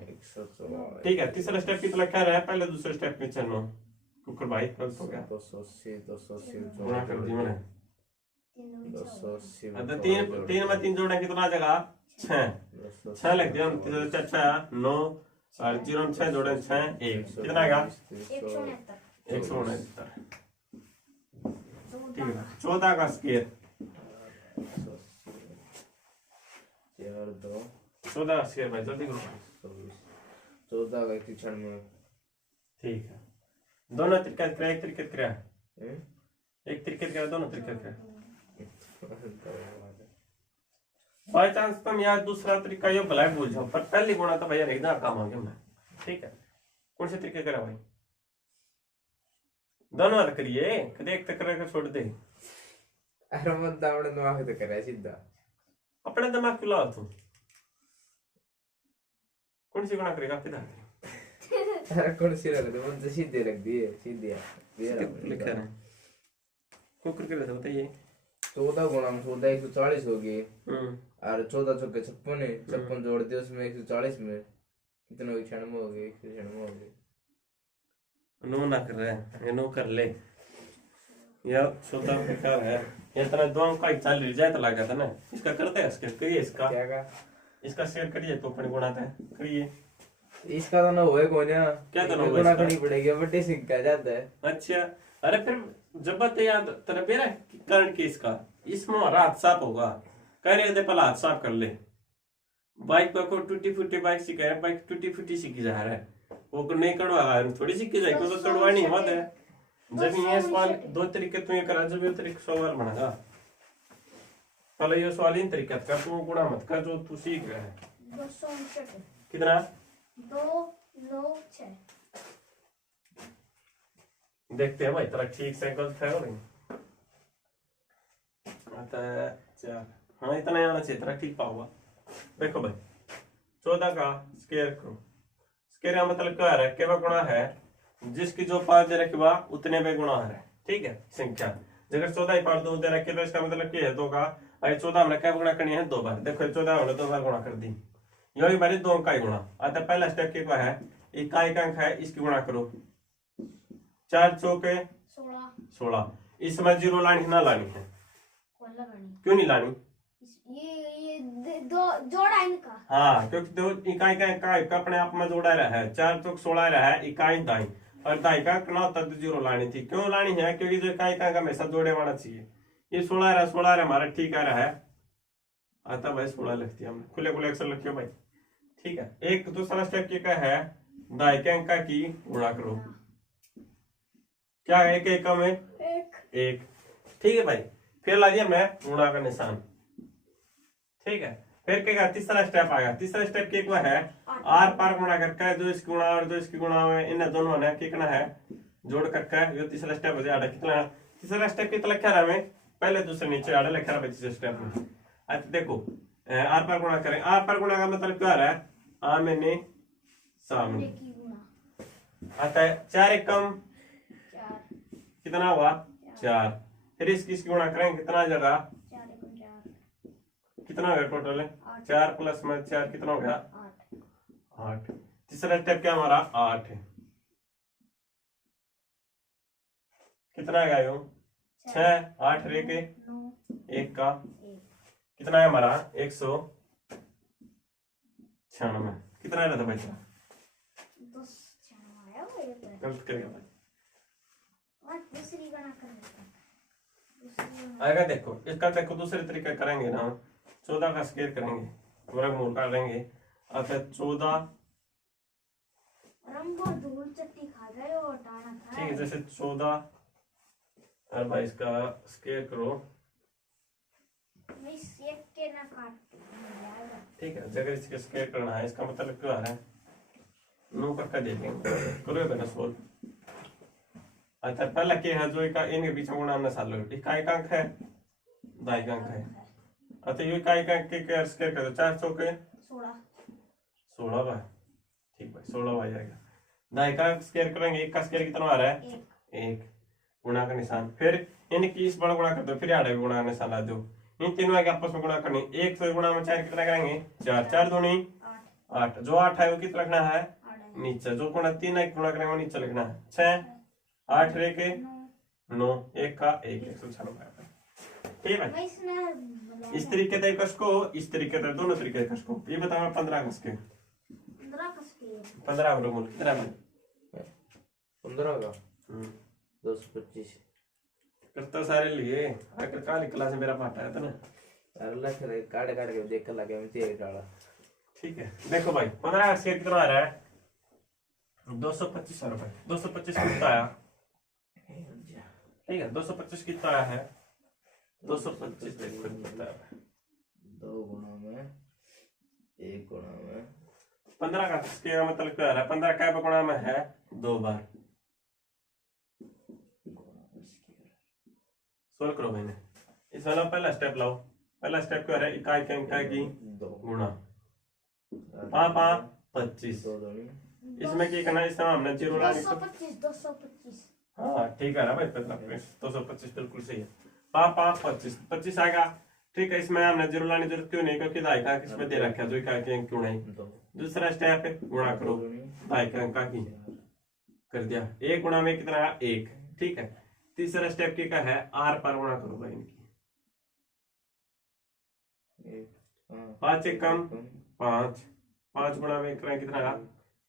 ठीक है। तीसरा स्टेप कितना क्या रहा है, पहले दूसरे स्टेप में 9 कुकर भाई गलत हो गया, 280 गुणा कर दी मैंने। 280 अतः 3 में 3 जोड़े कितना जगह 6 लिख दिया, 6 9 और 0 में 6 जोड़े 6 1 कितना आएगा 169। ठीक है, 14 का स्क्वायर 14 का स्क्वायर भाई जल्दी करो। 14 का 196। ठीक है, दोनों तरीके से एक तरीके से एक तरीके से दोनों तरीके से। बाय चांस तुम यार दूसरा तरीका ये भला भूल जाओ, पर पहली गुणा तो भैया एकदम काम आ गया मैं, ठीक है। कौन से तरीके करा भाई, दोनों हल करिए, कभी एक तक करके छोड़ दे। अरे मन दावड़ दिमाग तो करे सीधा, अपने दिमाग क्यों लाओ तुम, कौन सी गुणा करेगा किधर अरे कौन सी रख दो, मन तो सीधे रख दिए, सीधे लिखा है कुकर के रहता बताइए। 14 गुणा में 14 140 हो गए, और 14 चौके 56 है, 56 जोड़ दिए उसमें 140 में कितने हो गए 96 हो गए, 196 हो गए। नो ना कर रहा है, ये नो कर ले यार, 14 बेकार है ये तरह दोनों का 40 रिजल्ट लगा था ना, इसका करते हैं इसके करिए, इसका क्या का इसका शेयर करिए तो अपने गुणा है करिए, इसका तो ना होए कोई ना, क्या तो ना होगा गुणा इसका? करनी पड़ेगी, बड़े सिंह जाता है। अच्छा, अरे फिर जब बात याद तेरा बेरा करंट केस का, इसमें हमारा हाथ साफ होगा, कह रहे थे पहले हाथ साफ कर ले। बाइक को टूटी फूटी बाइक सिखा है, बाइक टूटी फूटी सीखी जा रहा है, वो नहीं कड़वा थोड़ी सीखी जाएगी, वो तो कड़वा नहीं मत है। जब ये सवाल दो तरीके तू ये करा, जब ये तरीके सवाल बनेगा, पहले ये सवाल इन तरीके का तू गुणा मत कर जो तू सीख रहा है। 259 कितना 2 9 6। देखते हैं भाई तेरा ठीक से गलत है और नहीं अच्छा, हाँ इतना ही आना चाहिए तेरा ठीक पाऊंगा। देखो भाई 14 का स्क्वायर करो, स्क्वायर का मतलब क्या है, केवल गुणा है जिसकी जो पार दे रखी वह उतने में गुणा है, ठीक है। संख्या अगर 14 ही पार 2 दे रखी तो इसका मतलब क्या है 2 का, अगर 14 हमने क्या गुणा करनी है 2 बार, देखो 14 हमने 2 बार गुणा कर दी, यही बारी 2 अंक का ही गुणा। अतः पहला स्टेप क्या है, इकाई का अंक है इसकी गुणा करो, 4 चौके 16, इसमें 0 लानी ना लानी है, क्यों नहीं लानी, ये दो जोड़ा इनका, हाँ क्योंकि दो इकाई का अपने आप में जोड़ा रहा है, 4 चौक 16 रहा है, इकाई दाई और दाई का ना तक 0 लानी थी, क्यों लानी है, क्योंकि जो इकाई का हमेशा जोड़े वाला चाहिए, ये 16 रहा हमारा ठीक आ रहा है, आता भाई 16 लिख दिया हमने, खुले खुले अक्षर लिखियो भाई, ठीक है। एक दूसरा स्टेप क्या है, दाई के अंक की गुणा करो, क्या है एक एकम में एक, ठीक है भाई। फिर ला दिया मैं गुणा का निशान, ठीक है। फिर क्या तीसरा स्टेप आएगा, तीसरा स्टेप क्या है, आर पार गुणा करके जो इसकी गुणा और जो इसकी गुणा है इन दोनों ने कितना है जोड़ करके ये तीसरा स्टेप हो जाएगा। कितना तीसरा स्टेप कितना लिखा रहा है, पहले दूसरे नीचे आड़ा लिखा रहा है तीसरे स्टेप में। अच्छा देखो आर पार गुणा करें, आर पार गुणा का मतलब क्या रहा है, आमने सामने, अतः 4 एकम कितना हुआ 4, फिर इसकी गुणा करेंगे कितना जगह, कितना हो गया टोटल है 4 प्लस में 4 कितना हो गया 8। तीसरा स्टेप क्या हमारा 8 है, कितना आएगा यो 6 8 रे के 1 का कितना है हमारा 196, कितना रहता भाई साहब, गलत करेगा भाई आएगा। देखो इसका देखो दूसरे तरीके करेंगे ना, 14 का स्क्वायर करेंगे, वर्गमूल कर लेंगे, अतः 14 ठीक है, जैसे 14 और भाई इसका स्क्वायर करो। मैं इस एक के ना काट जाएगा। ठीक है, अगर इसके स्क्वायर करना है इसका मतलब क्या आ रहा है, नो करके देखेंगे करो बेटा सोल्व। अच्छा पहला के है जो का इनके बीच में गुणा न सालो इकाई का अंक है, दाई का अंक है। अच्छा ये इकाई का अंक के स्क्वायर कर दो, 4 चौके 16 16 भाई। ठीक भाई 16 आ जाएगा। दाई का स्क्वायर करेंगे, एक का स्क्वायर कितना आ रहा है, 1 गुणा का निशान। फिर इनकी इस बड़ा गुणा कर दो, फिर आड़े गुणा का निशान ला दो। इन तीनों के आपस में गुणा करनी, 1 से गुणा में 4 कितना करेंगे, 4 4 दूनी 8। जो 8 है वो कितना लिखना है नीचे, जो गुणा 3 है गुणा करेंगे वो नीचे लिखना है 6 8 रे के 9 1 का 1 196। ठीक है, मैं इसमें इस तरीके से कस को, इस तरीके से दोनों तरीके कस को। ये बताओ 15 कस के 15 का स्क्वायर 15 वर्गमूल कितना है 15 का 225। कितना सारे लिए आकर काली क्लास में मेरा पाठ आया था ना। अल्लाह करे काट काट के देख कर लगे मैं तेरे डाला। ठीक है देखो भाई 15 का स्क्वायर कितना आ रहा है 225 रुपए। 225 कितना आया, ठीक है 225 कितना आया है 225 देखो कितना है 2 गुणा में 1 गुणा में 15 का स्क्वायर मतलब क्या आ रहा है, 15 का गुणा में है 2 बार। सोल्व करो मैंने इस वाला पहला स्टेप लाओ। पहला स्टेप क्या है, इकाई के अंक की गुणा 5 5 25। इसमें क्या करना है, इसमें हमने 0 ला 225 हाँ ठीक है ना भाई 225 बिल्कुल सही है। 5 5 25 25 आएगा। ठीक है, इसमें हमने 0 लाने जरूरत क्यों नहीं, क्योंकि दाई का किसमें दे रखा है जो इकाई के अंक क्यों नहीं। दूसरा स्टेप है गुणा करो, दाई का अंक की कर दिया, 1 गुणा में कितना 1। ठीक है, तीसरा स्टेप क्या है, आर पर गुणा करो भाई इनकी। 5 1 कम 5, 5 गुणा में करें कितना आया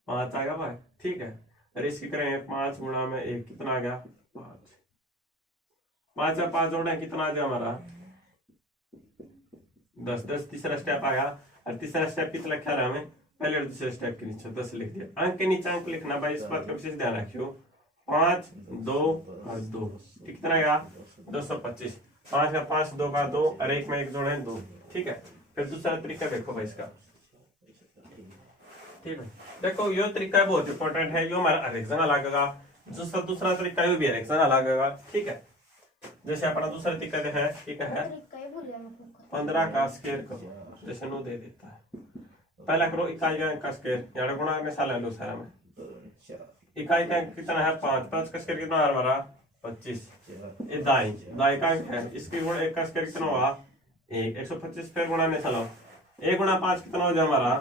5 आएगा भाई। ठीक है, और इसकी करें 5 गुणा में 1 कितना आ गया 5। 5 और 5 जोड़े कितना आ गया हमारा 10 10। तीसरा स्टेप आया, और तीसरा स्टेप कितना लिखा रहा हमें, पहले और दूसरे स्टेप के नीचे 10 लिख दिया। अंक के नीचे अंक लिखना भाई, इस बात का विशेष ध्यान रखियो। 5 2 और 2 कितना आएगा 225। 5 का 5 2 का 2 और 1 में 1 जोड़े 2। ठीक है, फिर दूसरा तरीका देखो भाई इसका। ठीक है, देखो ये तरीका बहुत इंपॉर्टेंट है, ये हमारा हर एक जगह लगेगा। दूसरा तरीका ये भी हर एक जगह लगेगा। ठीक है, जैसे अपना दूसरा तरीका है, ठीक है 15 का स्क्वायर करो, जैसे नो दे देता है। पहला करो इकाई का अंक का स्क्वायर, यानी गुणा में साला लो सारा में। इकाई का अंक कितना है 5, 5 का स्क्वायर कितना है हमारा 25। ये दाई का अंक है, इसकी गुणा 1 का स्क्वायर कितना होगा 1 125। फिर गुणा में चलो 1 गुणा 5 कितना हो जाए हमारा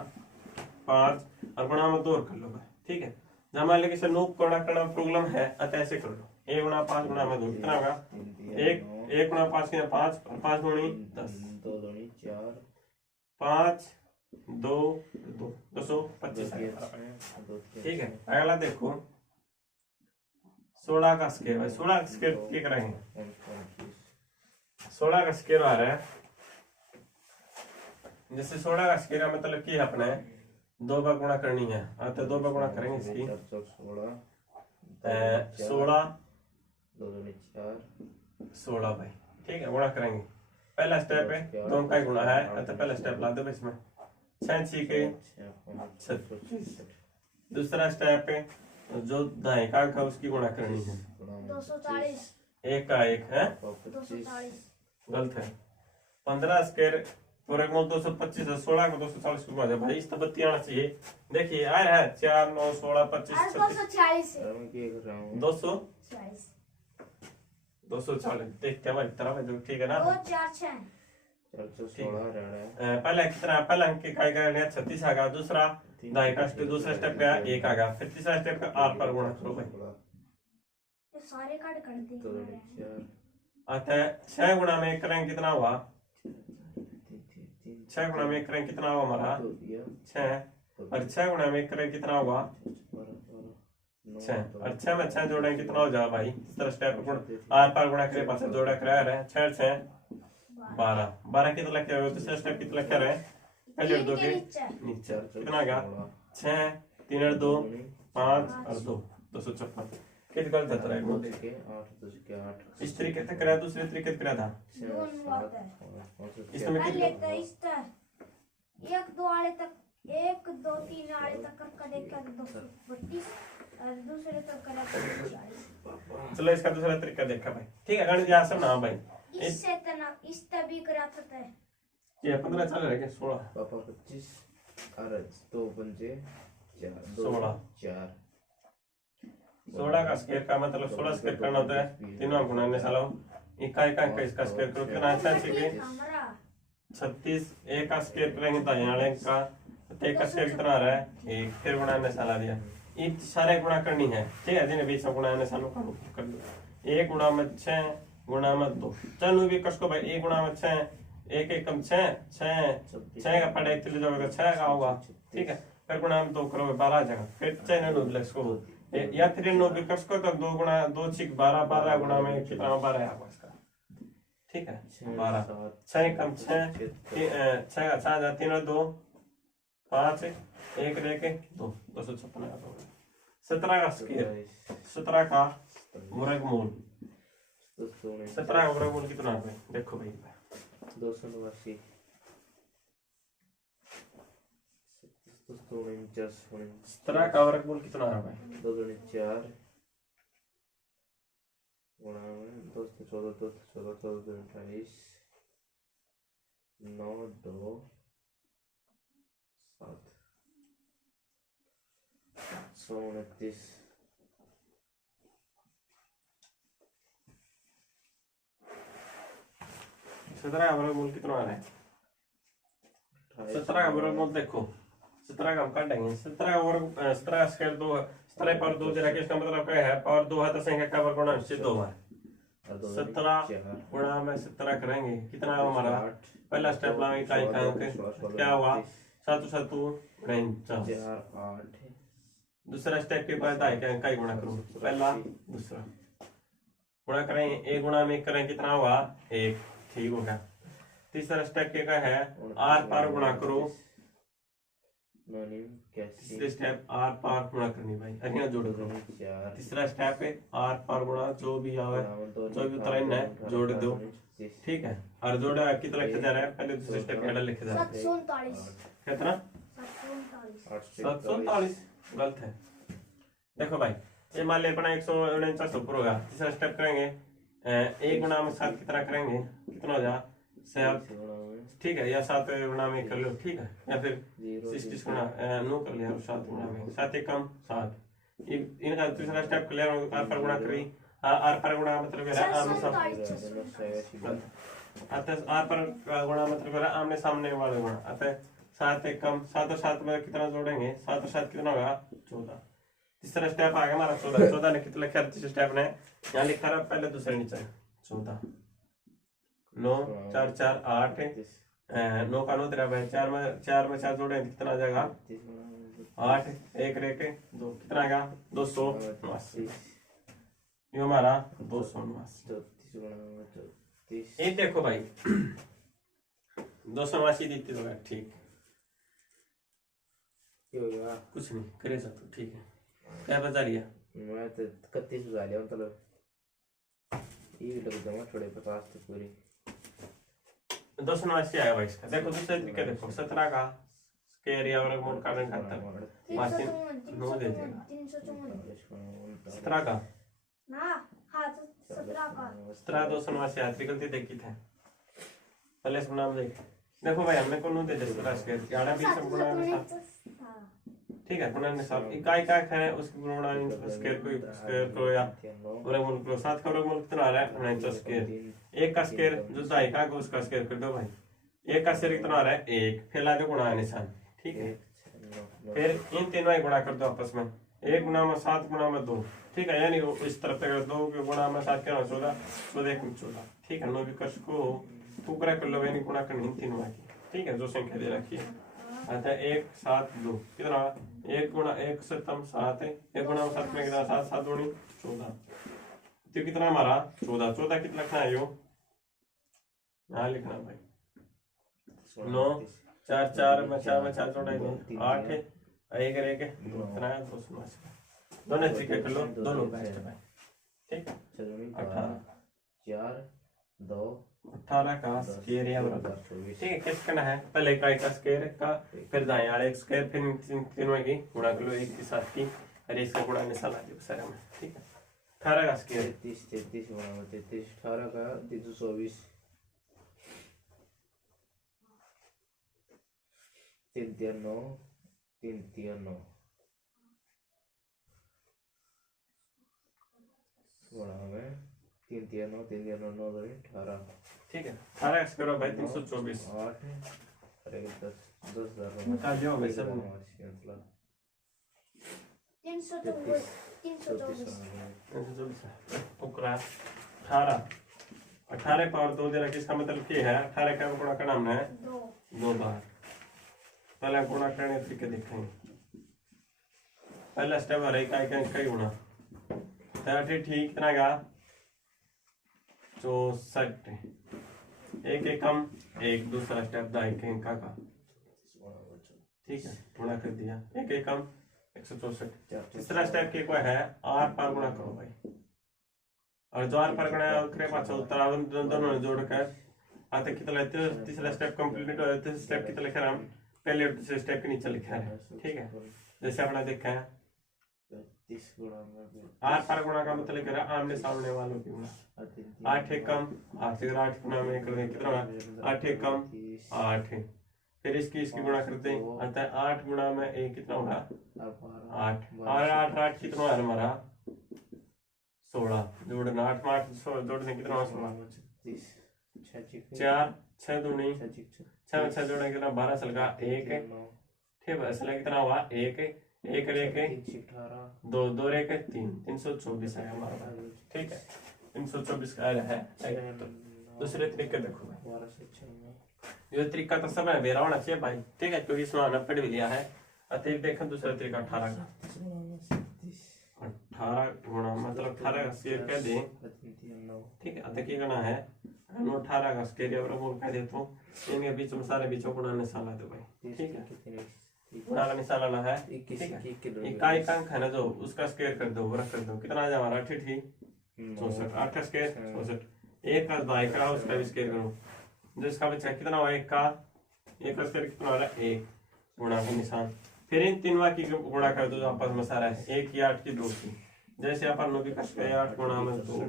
5, और गुणा में 2 कर लो भाई। ठीक है, जब मान लीजिए नो गुणा करना प्रॉब्लम है तो ऐसे कर लो, 1 गुणा 5 गुणा में 2 कितना होगा 1 गुणा 5 कितना 5 और 5 दूनी 10 2 दूनी 4 5 2 2 225। ठीक है, अगला देखो 16 का स्क्वायर है। 16 का स्क्वायर क्या करेंगे, 16 का स्क्वायर आ रहा है, जैसे 16 का स्क्वायर का मतलब कि अपने 2 बार गुणा करनी है, तो 2 बार गुणा करेंगे इसकी 16 16 भाई। ठीक है, गुणा करेंगे, पहला स्टेप है 2 का गुणा है, तो पहला स्टेप ला दो इसमें 6 6 के 36। दूसरा स्टेप है जो दाएं का अंक है उसकी गुणा करनी है 240 1 का 1 है 240 गलत है। 15 स्क्वायर पूरे को 225 है, 16 को 240 को भाई इस तो बत्ती आना चाहिए। देखिए आ रहा है 4 9 16 25 246 240 240 देखते हैं भाई तरह में, ठीक है ना। 246 पहले कितना, पहला अंक का है 36 आ गया, दूसरा दाएं का दूसरा स्टेप का 1 आ गया, फिर तीसरा स्टेप का आर पर गुणा करो भाई। ये सारे काट कर दे। अतः 6 गुणा में करें कितना हुआ 6 गुणा में करें कितना हुआ हमारा 6, और 6 गुणा में करें कितना हुआ 6, और 6 में 6 जोड़े कितना हो जाए भाई। तीसरा स्टेप आर पर गुणा करे पास जोड़ा करा रहे 6 6 12 12 कितना लिखा है, दूसरा स्टेप कितना लिखा रहे पहले दो के नीचे कितना आ गया 6 3 और 2 5 और 2 256। किस गलत है तेरा दो के 8 दो के 8 इस तरीके से करा दूसरे तरीके से करा था दोन वाट है इसमें पहले कितना तो इस तक 1 2 आले तक 1 2 3 आले तक कर देखा तो 232 और दूसरे तक करा तो 40। चलो इसका दूसरा तरीका देखा भाई ठीक है गणित यहाँ से ना भाई इससे तना इस तभी करा था ये 15 चल रहा है 16 पापा 25 और 2 पंजे 4 16 4 16 का स्क्वायर का मतलब 16 स्क्वायर करना होता है तीनों गुणा में सालो इकाई का इसका स्क्वायर करो कितना आता है सीखे हमारा 36 एक का स्क्वायर करेंगे तो यहाँ का तो एक का स्क्वायर कितना आ रहा है एक फिर गुणा में साला दिया ये सारे गुणा करनी है ठीक है जिन्हें बीच में गुणा में सालों कर दो 1 गुणा में 6 गुणा में 2 चलो भी कस को भाई 1 गुणा में 6 एक एक कम 6 का पढ़ाई चले जाओगे 6 का होगा ठीक है फिर गुणा में 2 करोगे 12 आ जाएगा फिर 6 9 प्लस को या 3 9 प्लस को तो 2 गुणा 2 6 12 12 गुणा में कितना 12 आएगा इसका ठीक है 12 6 कम 6 6 का 4 3 और 2 5 1 रह के 2 256 17 का स्क्वायर 17 का वर्गमूल 17 का वर्गमूल कितना है देखो भाई 289 17 का वर्गमूल कितना है भाई 2 दूनी 4 गुणा में 2 से 14 2 से 14 14 दूनी 28 9 2 7 129 17 का वर्गमूल कितना आ रहा है 17 का वर्गमूल देखो 17 का हम काटेंगे 17 का वर्ग 17 का स्क्वायर 2 17 पर 2 जरा इसका मतलब क्या है पावर 2 है तो संख्या का वर्ग गुणा से 2 है 17 गुणा में 17 करेंगे कितना हमारा पहला स्टेप लाएंगे इकाई का अंक क्या हुआ 7 7 49 दूसरा स्टेप के बाद आए क्या इकाई गुणा करो पहला दूसरा गुणा करेंगे एक गुणा में करें कितना हुआ 1 ठीक हो गया तीसरा स्टेप क्या है आर पार गुणा करो तीसरे स्टेप आर पार गुणा करनी भाई अरे जोड़ दो तीसरा स्टेप है आर पार गुणा जो भी आवे जो भी उतरा है जोड़ दो ठीक है और जोड़ा कितना लिखा जा रहा है पहले दूसरे स्टेप का लिखा जा रहा है 747 कितना 747 गलत है देखो भाई ये मान ले अपना 149 ऊपर होगा तीसरा स्टेप करेंगे एक गुणा में 7 कितना करेंगे कितना हो जा 7 ठीक है या 7 गुणा में कर लो ठीक है या फिर 60 गुणा 9 कर लिया 7 गुणा में 7 एक कम 7 इनका तीसरा स्टेप क्लियर हो आर पर गुणा करी आर पर गुणा मतलब है आमने सामने आर पर गुणा मतलब है आमने सामने वाले गुणा अतः 7 एक कम 7 और 7 में कितना जोड़ेंगे 7 और 7 कितना होगा 14 तीसरा स्टेप आ गया हमारा 14 ने कितना लिखा तीसरे स्टेप ने यहाँ लिखा रहा पहले दूसरे नीचे 14 9 4 4 8 9 का 9 तेरा भाई 4 में 4 जोड़े कितना आ जाएगा 8 1 रह के 2 कितना आएगा 289 ये हमारा 289 ये देखो भाई 289 दी थी ठीक कुछ नहीं करे सकते ठीक है क्या बता लिया मैं तो 31 बजा लिया मतलब ये लग जाऊंगा थोड़े 50 तक पूरी 289 आया भाई इसका देखो दूसरे तरीके देखो 17 का स्क्वायर या वर्गमूल का रंग खाता 9 दे देगा 17 का ना हाँ 17 का 17 289 आती गलती देखी थे पहले इसका नाम देख देखो भाई हमने को 9 दे दे 17 स्क्वायर यार भी सब गुणा में ठीक है गुणा में सब इकाई का है उसकी गुणा स्क्वायर को या वर्गमूल को 7 का वर्गमूल कितना आ रहा है 49 स्क्वायर एक का स्क्वायर जो दाई का उसका स्क्वायर कर दो भाई एक का स्क्वायर कितना आ रहा है 1 फिर ला दो गुणा निशान ठीक है फिर इन तीनों गुणा कर दो आपस में 1 गुणा में 7 गुणा में 2 ठीक है यानी इस तरफ से अगर 2 के गुणा में 7 क्या 14 14 1 14 ठीक है 9 विकर्ष को टुकड़ा कर लो यानी गुणा करनी तीनों की ठीक है जो संख्या दे रखी है आता है 1 7 2 कितना 1 गुणा 1 7 7 है 1 गुणा 7 में कितना 7 7 दूनी 14 तो कितना हमारा 14 14 कितना लिखना है यो यहाँ लिखना भाई 9 4 4 में 4 जोड़ेंगे 8 1 1 कितना है 289 दोनों तरीके कर लो, दोनों बेस्ट है। ठीक है, 18 4 2 18 का स्क्वायर या बराबर। ठीक है, किस करना है, पहले इकाई का स्क्वायर का, फिर दाएं वाले एक स्क्वायर, फिर तीनों की गुणा कर लो, एक के साथ की, और इसका गुणा निशान आ जाए सारे में। ठीक है, 18 का स्क्वायर 33 बराबर 33 18 का 324 3 3 9 बड़ा में 3 3 9 3 9 9 2 18। ठीक है, 18 का स्क्वायर भाई 324 8 अरे 10 10 निकाल जाओ भाई सब। 324 324 उकरा 18 पावर 2 देना, किसका मतलब क्या है, 18 का गुणा करना हमने 2 बार। पहले गुणा करने के तरीके देखेंगे। पहला स्टेप है इकाई का इकाई गुणा, 30 ठीक कितना का 64, एक एकम एक, दूसरा स्टेप दा एक का। ठीक है, गुणा कर दिया, एक एकम 164। तीसरा स्टेप क्या है, आर पार गुणा करो भाई, और जो आर पार गुणा करे पाछा उत्तर दोनों जोड़कर आते कितना। तीसरा स्टेप कंप्लीट हो जाता है। स्टेप कितना लिखा हम पहले और दूसरे स्टेप के नीचे लिखा है। ठीक है, जैसे अपना देखा है 30 गुणा में आर पार गुणा का मतलब क्या है, आमने सामने वालों की गुणा। 8 एकम 8 से 8 गुणा में कर दें कितना, 8 एकम 8, फिर इसकी गुणा करते हैं, अतः 8 गुणा में 1 कितना होगा 8, और 8 8 कितना है हमारा 16, जोड़ना 8 में 8 जोड़ने कितना हुआ 16, 4 6 दूनी 6 6 जोड़ने कितना 12 साल का 1। ठीक है, असल कितना हुआ 1 1 1 2 2 1 3 324 है हमारा। ठीक है, 324 का है। दूसरे तरीके देखो भाई, ये तरीका तो सब है मेरा होना चाहिए भाई। ठीक है, क्योंकि इसमें आना पड़ भी लिया है। अतः देखो दूसरा तरीका 18 का 18 गुणा मतलब 18 का स्क्वायर कह दें। ठीक है, अतः क्या करना है, 18 का स्क्वायर और बोल कह देता हूँ, इनके बीच में सारे बीचों गुणा निशान ला दो भाई। ठीक है, गुणा का निशान लाना है। ठीक है, इकाई का अंक है ना जो, उसका स्क्वायर कर दो, रख कर दो, कितना आ जाए हमारा 64 8 स्क्वायर 64, एक का दाएं का उसका भी स्क्वायर करो, जो इसका बचा कितना हुआ, एक का स्क्वायर कितना हो रहा है 1, गुणा का निशान। फिर इन तीनों की गुणा कर दो जो आपस में सारा है, 1 की 8 की 2 की, जैसे अपन लोग का स्क्वायर 8 गुणा में 2।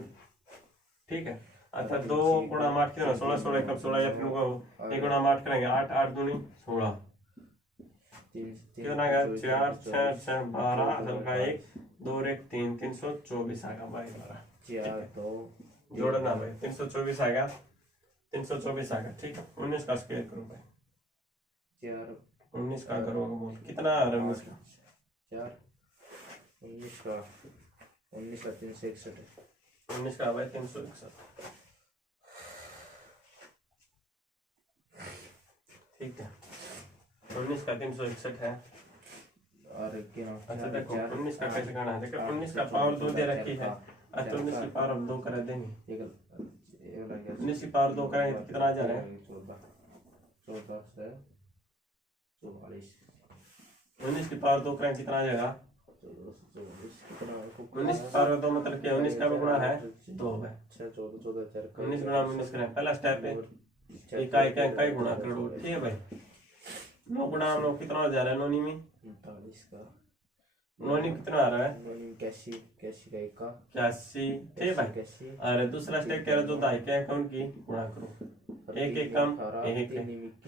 ठीक है, अर्थात 2 गुणा 8 कितना 16 16 कब 16 या फिर 1 गुणा 8 करेंगे 8 8 दूनी 16 कितना है 4 6 6 12 असल का 1 2 1 3 324 आएगा भाई हमारा। 4 2 जोड़ना भाई 324 आएगा 324 आएगा। ठीक है, 19 का स्क्वायर करो भाई, 4 19 का करो बोल कितना आ रहा है 19 का 4 19 का 361 19 का भाई 361। ठीक है, 19 का 361 है। और क्या अच्छा देखो 19 का कैसे करना है, देखो 19 का पावर 2 दे रखी है, अच्छा 19 की पावर हम 2 कर देंगे, 19 की पावर 2 करेंगे तो कितना आ जा रहा है 14 से 44 19 की पावर 2 करेंगे कितना आ जाएगा 19 की पावर 2 मतलब क्या, 19 का भी गुणा है 2 है 19 गुणा 19 करें, पहला स्टेप है इकाई का इकाई गुणा कर लो। ठीक है भाई, 9 गुणा 9 कितना हो जा रहा है, नोनी में 39 का नोनी कितना आ रहा है 81 का 81। ठीक है भाई, और दूसरा स्टेप कह रहा जो दाई के अकाउंट की गुणा करो, एक एक कम एक है।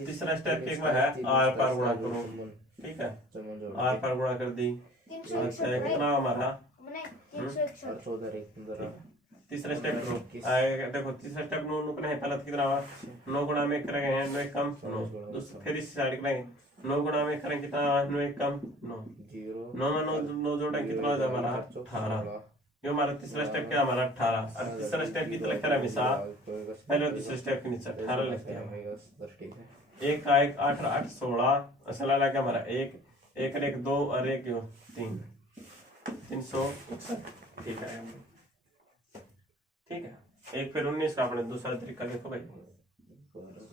तीसरा स्टेप क्या है, आर पार गुणा करो। ठीक है, आर पार गुणा कर दी, अच्छा कितना हमारा 14 तीसरा स्टेप करो आएगा। देखो तीसरा स्टेप 9 करना है, पहला कितना हुआ 9 गुणा में करेंगे 9 एक कम 9, फिर इस साइड करेंगे 9 गुणा में करेंगे कितना 9 एक कम 9 9 में 9 जोड़ें कितना हो जाए हमारा 18। ये हमारा तीसरा स्टेप क्या हमारा 18। और तीसरा स्टेप की तरह करें हमेशा पहले तीसरे स्टेप के नीचे 18 लिखते हैं, 1 का 1 8 8 16 असल लगा हमारा 1 1 1 2 और 1 3 361। ठीक है, ठीक है, एक फिर 19 का अपने दूसरा तरीका देखो भाई,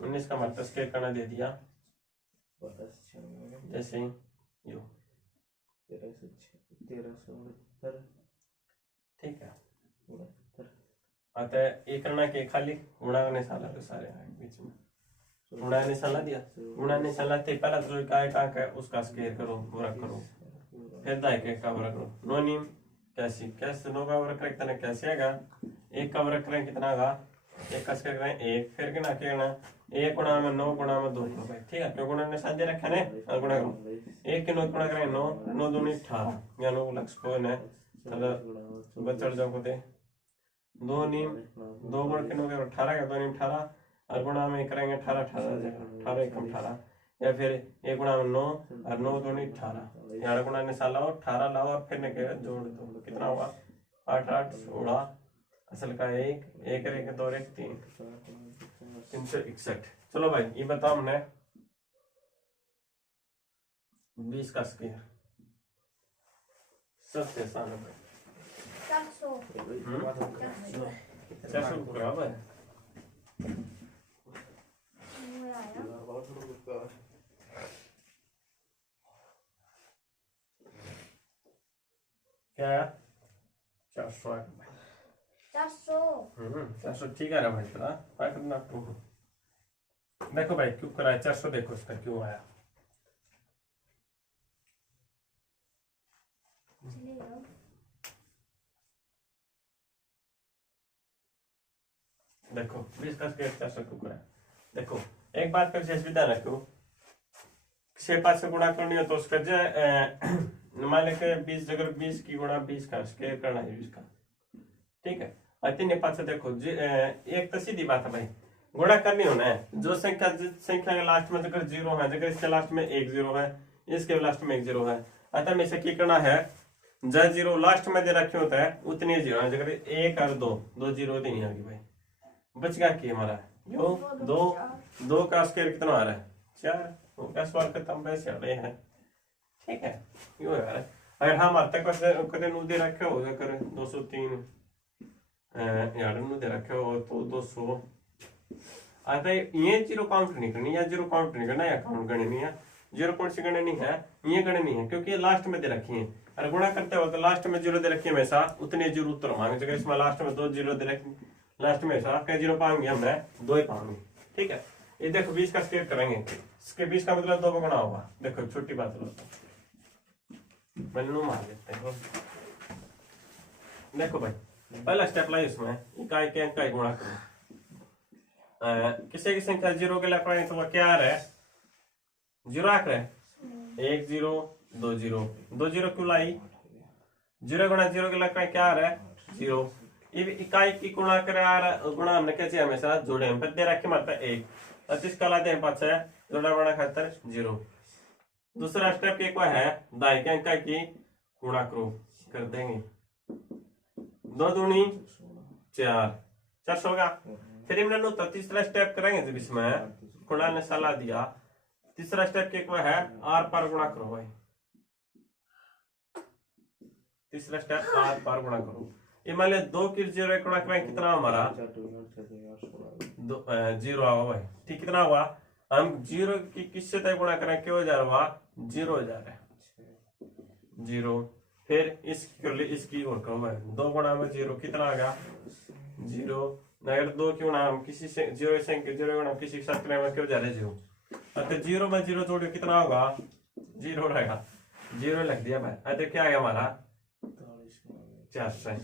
19 का मतलब स्केल करना दे दिया जैसे यो 1369 ठीक है 69 अतः ये करना के खाली गुणा करने साला के सारे हैं बीच में गुणा ने साला दिया गुणा ने साला ते पहला जो काय का उसका स्क्वायर करो वर्ग करो फिर दाई के का वर्ग करो नो नियम कैसे कैसे नो का वर्ग करें कितना कैसे आएगा एक का वर्ग करें कितना आएगा एक का स्क्वायर करें एक फिर कितना करना एक गुणा में 9 गुणा में 2 भाई ठीक है क्यों गुणा ने साथ दे रखा है ना गुणा करो एक के 9 गुणा करें 9 9 दूनी 18 या 9 लक्ष्य को है तो बचड़ जाओ को दे दो नियम 2 गुण के 9 के 18 का 2 नियम 18 और गुणा में करेंगे 18 18 18 एकम 18 या फिर एक गुणा में 9 और 9 दूनी 18 यार गुणा ने साला 18 लाओ और फिर ने जोड़ दो कितना हुआ 8 8 16 असल का एक एक एक दो एक 3 361 चलो भाई ये बताओ हमने 20 का स्क्वायर सबसे आसान है भाई 400 400 बराबर है क्या है 400 400 ठीक है भाई तेरा करना देखो भाई क्यों करा 400 देखो इसका क्यों आया देखो 20 का स्क्वायर 400 क्यों करा देखो एक बात का विशेष ध्यान रखो 6 से गुणा करनी हो तो उसका मान लेके 20 जगह 20 की गुणा 20 का स्क्वायर करना है 20 का ठीक है और 3 5 से देखो एक तो सीधी बात है भाई गुणा करनी होना है जो संख्या के लास्ट में जगह 0 है जगह इसके लास्ट में 1 0 है इसके लास्ट में 1 0 है अतः में से क्या करना है जब 0 लास्ट में दे रखे होता है उतने 0 है जगह 1 और 2 0 देनी होगी भाई बच गया कि हमारा यो 2 का स्क्वायर कितना आ रहा है 4 का सवाल खत्म वैसे आ रहे हैं ठीक है यो यार अगर हम अब तक कदे नु दे रखे हो कर 203 यार नु दे रखे हो तो 200 आता ये 0 काउंट नहीं करनी या 0 काउंट नहीं करना या काउंट करनी है 0 कौन सी गणनी है ये गणनी है क्योंकि ये लास्ट में दे रखी है और गुणा करते हो तो लास्ट में 0 दे रखी है हमेशा उतने 0 उत्तर मांगे जगह इसमें लास्ट में 2 0 दे रखी लास्ट में ऐसा क्या 0 पाएंगे हमने 2 ही पाएंगे ठीक है ये देखो 20 का स्क्वायर करेंगे इसके 20 का मतलब 2 का गुणा होगा देखो छोटी बात लो मैंने मार लेते हैं देखो भाई पहला स्टेप लाई इसमें इकाई के अंक का गुणा करो किसी की संख्या 0 के लिए पढ़ेंगे तो वह क्या आ रहा है 0 आ रहा है 1 0 2 0 2 0 क्यों लाई 0 गुणा 0 के लिए क्या आ रहा है 0 इकाई की गुणा करे गुणा हमने कैसे हमेशा जोड़े हम दे रखे मारता 1 और इसका लाते हैं 5 है जोड़ा गुणा खातर 0 दूसरा स्टेप एक है दाई के अंक की गुणा करो कर देंगे 2 दूनी 4 400 होगा फिर हमने तो तीसरा स्टेप करेंगे जब इसमें गुणा ने सलाह दिया तीसरा स्टेप एक है आर पार गुणा करो भाई तीसरा स्टेप आर पार गुणा करो ये मान लिया 2 की 0 गुणा करें कितना हमारा 0 आवा भाई ठीक कितना हुआ हम 0 की किससे तक गुणा करें क्यों जा रहा हुआ 0 हो जा रहा है 0 फिर इसकी और करो भाई 2 गुणा में 0 कितना आ गया 0 अगर 2 क्यों ना हम किसी से 0 से 0 गुणा किसी के साथ करें में क्यों जा रहे 0 अतः 0 में 0 जोड़िए कितना होगा 0 रहेगा 0 लग दिया भाई अतः क्या है हमारा 400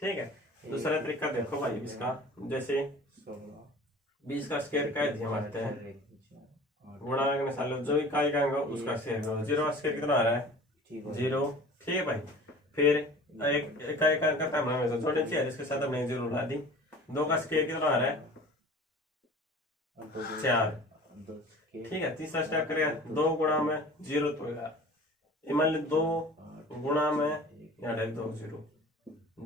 ठीक है दूसरा तरीका देखो भाई इसका जैसे 20 का स्क्वायर कर दिया मारते हैं गुणा करने साल जो इकाई का उसका स्क्वायर करो 0 का स्क्वायर कितना आ रहा है 0 ठीक है भाई फिर एक इकाई का करता है हमेशा जोड़ने चाहिए जिसके साथ हमने 0 ला दी 2 का स्क्वायर कितना आ रहा है 4 ठीक है तीसरा स्टेप करेगा 2 गुणा में 0 तो ये मान ली 2 गुणा में यार 2 0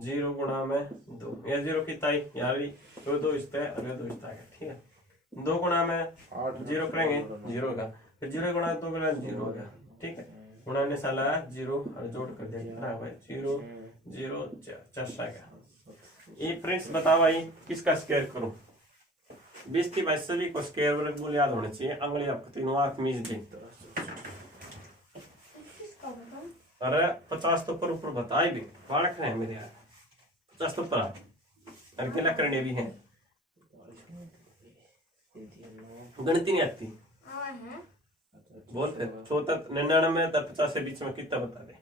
0 गुणा में 2 या 0 कितना ही यार तो 2 इस पे अगले 2 इस पे ठीक है 2 गुणा में 0 करेंगे 0 का फिर 0 गुणा 2 गुणा 0 हो गया ठीक है गुणा ने साला 0 और जोड़ कर दिया कितना है भाई 0 0 4 गया ये फ्रेंड्स बताओ भाई किसका स्क्वायर करूं 20 की भाई सभी को स्क्वायर वर्गमूल याद होने चाहिए अगले आपको तीनों आंख मीज दी अरे 50 तो ऊपर बता ही भी बालक है मेरे यार, 50 तो ऊपर अकेला करने भी है, गणित नहीं आती। हाँ है। बोल 99 और 50 के बीच में कितना बता दे।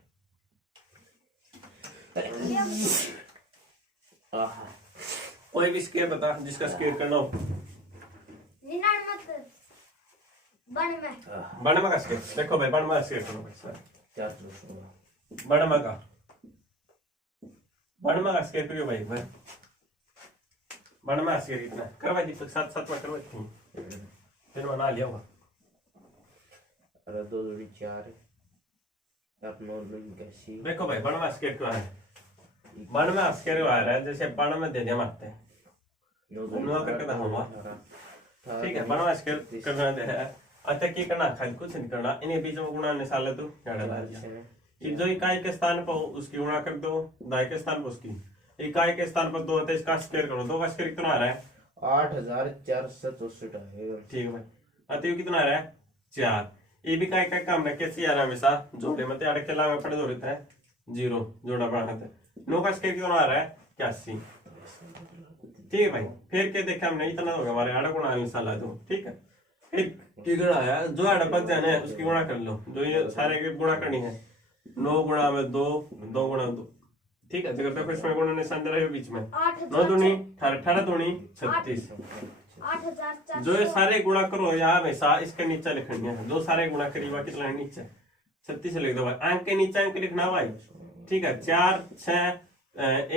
कोई भी स्केयर बता जिसका स्केयर करना हो। 99 92 का स्केयर देखो भाई, 92 का स्केयर करो भाई सर। 416 92 का 92 का स्केयर करियो भाई। 92 का स्केयर कितना कर भाई, दीपक साथ साथ में करवा फिर बना लिया होगा। अरे 2 2 4 आप नॉर्मल कैसी देखो भाई 92 स्केयर क्यों है, 92 स्केयर आ रहा है जैसे 92 दे दिया मारते हैं, नौ करके तो होगा ठीक है। 92 स्केयर करना है। अच्छा की करना खाली कुछ नहीं करना, इन्हें बीच में गुणा निकाल ले तू क्या डाला दिया। जो इकाई के स्थान पर उसकी गुणा कर दो, दाई के स्थान पर उसकी, इकाई के स्थान पर 2 होता है, इसका स्केयर करो। 2 का स्केयर कितना आ रहा है 8464 आएगा। ठीक है भाई। अतः कितना आ रहा है 4। ये भी काय काय काम है कैसे आ रहा है हमेशा जोड़े मत यार के लावे पड़े जोड़ते हैं 0 जोड़ा बनाते हैं। 9 का स्केयर कितना आ रहा है 81। ठीक है भाई, फिर क्या देखा हमने इतना होगा हमारे आड़ा गुणा मिसाल दो। ठीक है, फिर की गुणा है जो आड़ा बच जाना है उसकी गुणा कर लो, जो ये सारे की गुणा करनी है। 9 गुणा में 2, 2 गुणा 2। ठीक है, जगह पे कुछ में गुणा निशान दे रहे हो बीच में। 9 दूनी 18, 18 दूनी 36। 8400 जो ये सारे गुणा करो यहाँ हमेशा इसके नीचे लिखनी है। जो सारे गुणा करीबा कितना है नीचे 36 लिख दो भाई। अंक के नीचे अंक लिखना भाई। ठीक है, 4 6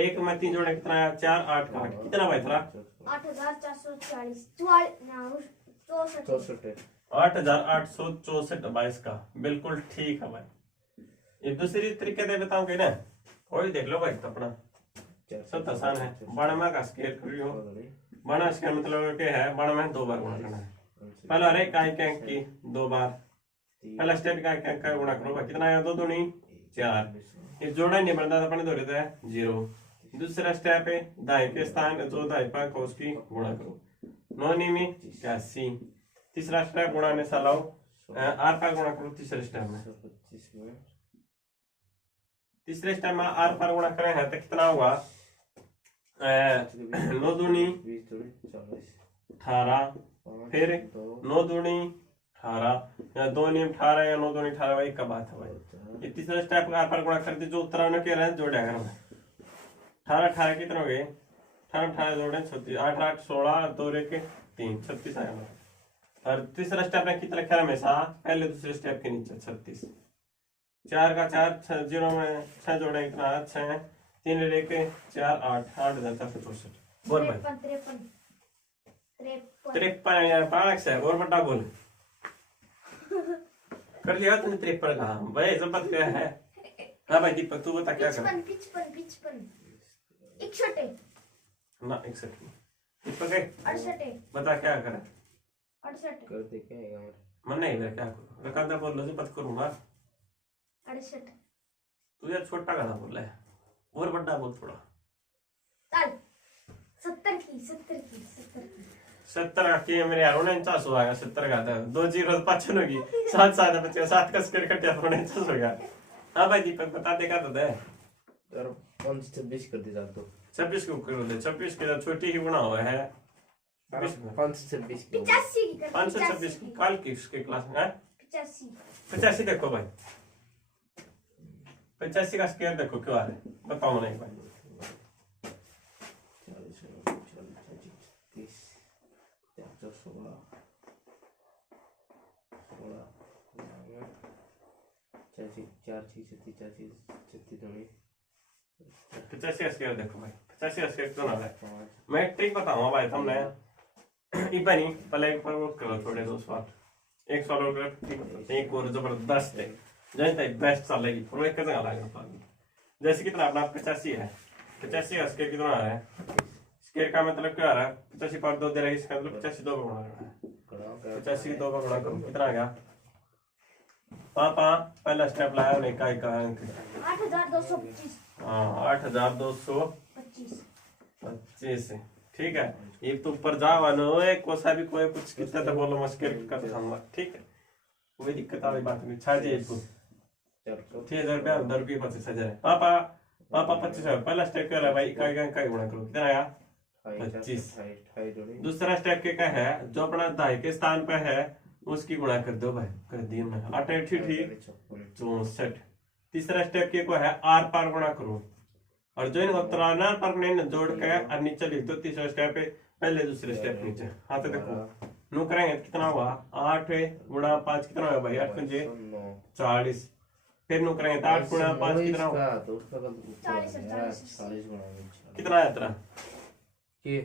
1 में 3 जोड़े कितना है 4 8 का 8 कितना भाई थोड़ा 8440 8864 22 का बिल्कुल ठीक है भाई। ये दूसरी तरीके से बताऊंगे ना, वही देख लो भाई अपना सब आसान है। 92 का स्केयर करियो। 92 स्केयर मतलब क्या है 92 में 2 बार गुणा करना है। पहला अरे इकाई के अंक की 2 बार, पहला स्टेप इकाई के अंक का गुणा करो भाई। कितना आया 2 दूनी 4। ये जोड़ा नहीं बनता अपने दो रहता है 0। दूसरा स्टेप है दाई के स्थान जो दाई पर को उसकी गुणा करो 9 में 81। तीसरा स्टेप गुणा ने सालाओ आर का गुणा करो तीसरे स्टेप में। तीसरे स्टेप में आर पर गुणा करें है तो कितना होगा 9 दूनी 18। फिर 9 दूनी 18 या 2 नीम 18 या 9 दूनी 18 वही का बात है भाई। ये तीसरा स्टेप आर पर गुणा करते जो उत्तर उन्हें कह रहे हैं जोड़े अगर 18 18 कितना हो गए 18 18 जोड़े 36 8 8 16 2 के 3 36 आएगा। और तीसरा स्टेप में कितना लिखा है हमेशा पहले दूसरे स्टेप के नीचे 36। 4 का 4 0 में 6 जोड़े कितना 6 3 लेके 4 8 8 64। बोल भाई 53 यार पालक से और बड़ा बोल कर लिया तूने 53 का भाई जबरदस्त क्या है। हाँ भाई दीपक तू बता क्या कर 55 61 ना 61 दीपक है 68 बता क्या करे 68 करते क्या है हमारे मन नहीं मेरा क्या करूँ रकादा बोल लो बात करूंगा 68 तू यार छोटा गाना बोल रहा है और बड़ा बोल थोड़ा चल 70 की 70 की मेरे यार 49 हो गया 70 का था 2 0 5 होगी 7 7 बच्चे 7 का स्क्वायर कट गया 49 हो गया। हाँ भाई दीपक बता देगा तो दे यार 26 कर दे तो 26 को कर दे 26 के छोटी ही गुणा हुआ है 526 की 526 की कल की उसके क्लास में 85 देखो भाई 85 का स्क्वायर देखो क्यों आ रहा है बताओ नहीं भाई 85 का स्क्वायर देखो भाई 85 का स्क्वायर क्यों आ रहा है। मैं ट्रिक बताऊंगा भाई तुमने इबनी पहले एक पर वर्क करो थोड़े 2 सवाल एक सवाल और कर एक और जबरदस्त है जैसे बेस्ट चलेगी और एक कैसे अलग जैसे कितना अपना 85 है 85 का स्क्वायर कितना आ रहा है स्क्वायर का मतलब क्या आ रहा है 85 पर 2 दे रहा है इसका मतलब 85 2 गुणा करना है 85 2 गुणा करो कितना आ गया पापा पहला स्टेप लाया उन्हें इकाई का अंक 8225 हाँ 8225 ठीक है। ये तो ऊपर जावा नो एक कोसा भी कोई कुछ कितना तो बोलो मस्कर कर खाऊंगा ठीक है कोई दिक्कत वाली बात नहीं छा जाए इसको 6,000 रुपया 10 रुपये 25,000 पापा पापा 25,000 पहला स्टेप क्या है भाई इकाई का इकाई गुणा करो कितना आया 25 दूसरा स्टेप क्या है जो अपना दाई के स्थान पे है उसकी गुणा कर दो भाई कर दी मैं 8 ठीक 64 तीसरा स्टेप क्या को है आर पार गुणा करो और जो इनको त्राना पर ने जोड़ के और नीचे लिख दो तीसरा स्टेप है पहले दूसरे स्टेप नीचे हाँ तो देखो नु करेंगे कितना हुआ 8 गुणा 5 कितना हुआ भाई 8 पंजे 40 फिर नु करेंगे 8 गुणा 5 कितना हुआ 40 कितना आया तेरा के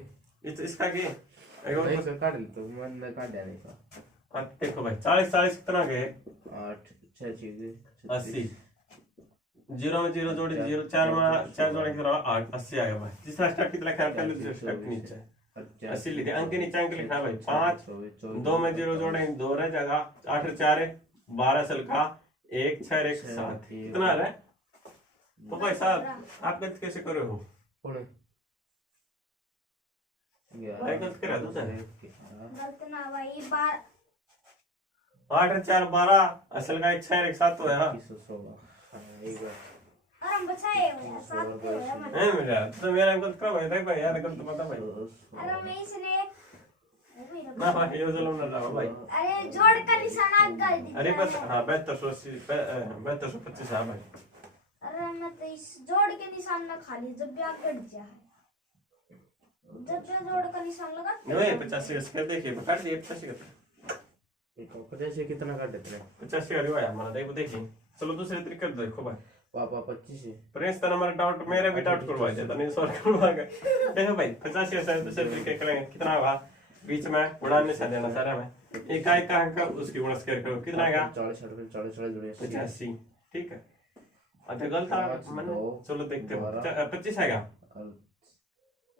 इसका के एक काट ली तो मन में काट देने का देखो भाई 40 कितना गए 8 6 चीजें 80 जीरो में जीरो जोड़ी जीरो 4 में 4 जोड़े कितना 8 80 आया भाई तीसरा स्टेप कितना लिखा है पहले दूसरे स्टेप के नीचे 80 लिखे अंक के नीचे अंक लिखना है भाई 5 2 में जीरो जोड़े 2 रह जाएगा 8 4 12 सल का 1 6 1 7 कितना आ रहा है तो भाई साहब आप गलत कैसे कर रहे हो कौन भाई गलत कर रहा तू गलत ना भाई 8 4 12 असल का 1 6 1 7 तो है हाँ और हम बचाए हुए साथ के हुए मन नहीं मेरा तो मेरा गलत कर भाई देख भाई यार गलत पता भाई अरे मैं इसने ना भाई ये चलो ना रहा भाई अरे जोड़ का निशाना कर दी अरे बस हाँ 7280 7225 है भाई अरे मैं तो इस जोड़ के निशान ना खाली जब भी आप कट जाए जब भी जोड़ का निशान लगा नहीं 85 इसके देखिए काट दिए 85 का एक 85 कितना काट देते हैं 85 वाली आया हमारा देखो देखिए चलो दूसरे तरीके से देखो भाई पापा 25 है प्रिंस तो हमारा डाउट मेरे भी डाउट करवा देता नहीं सॉल्व करवाएगा देखो भाई 85 से दूसरे तरीके करेंगे कितना होगा बीच में उड़ाने से देना सारा में इकाई का अंक उसकी गुणा स्क्वायर करो कितना आएगा 40 जोड़े 85 ठीक है अच्छा गलत था मैंने चलो देखते हो 25 आएगा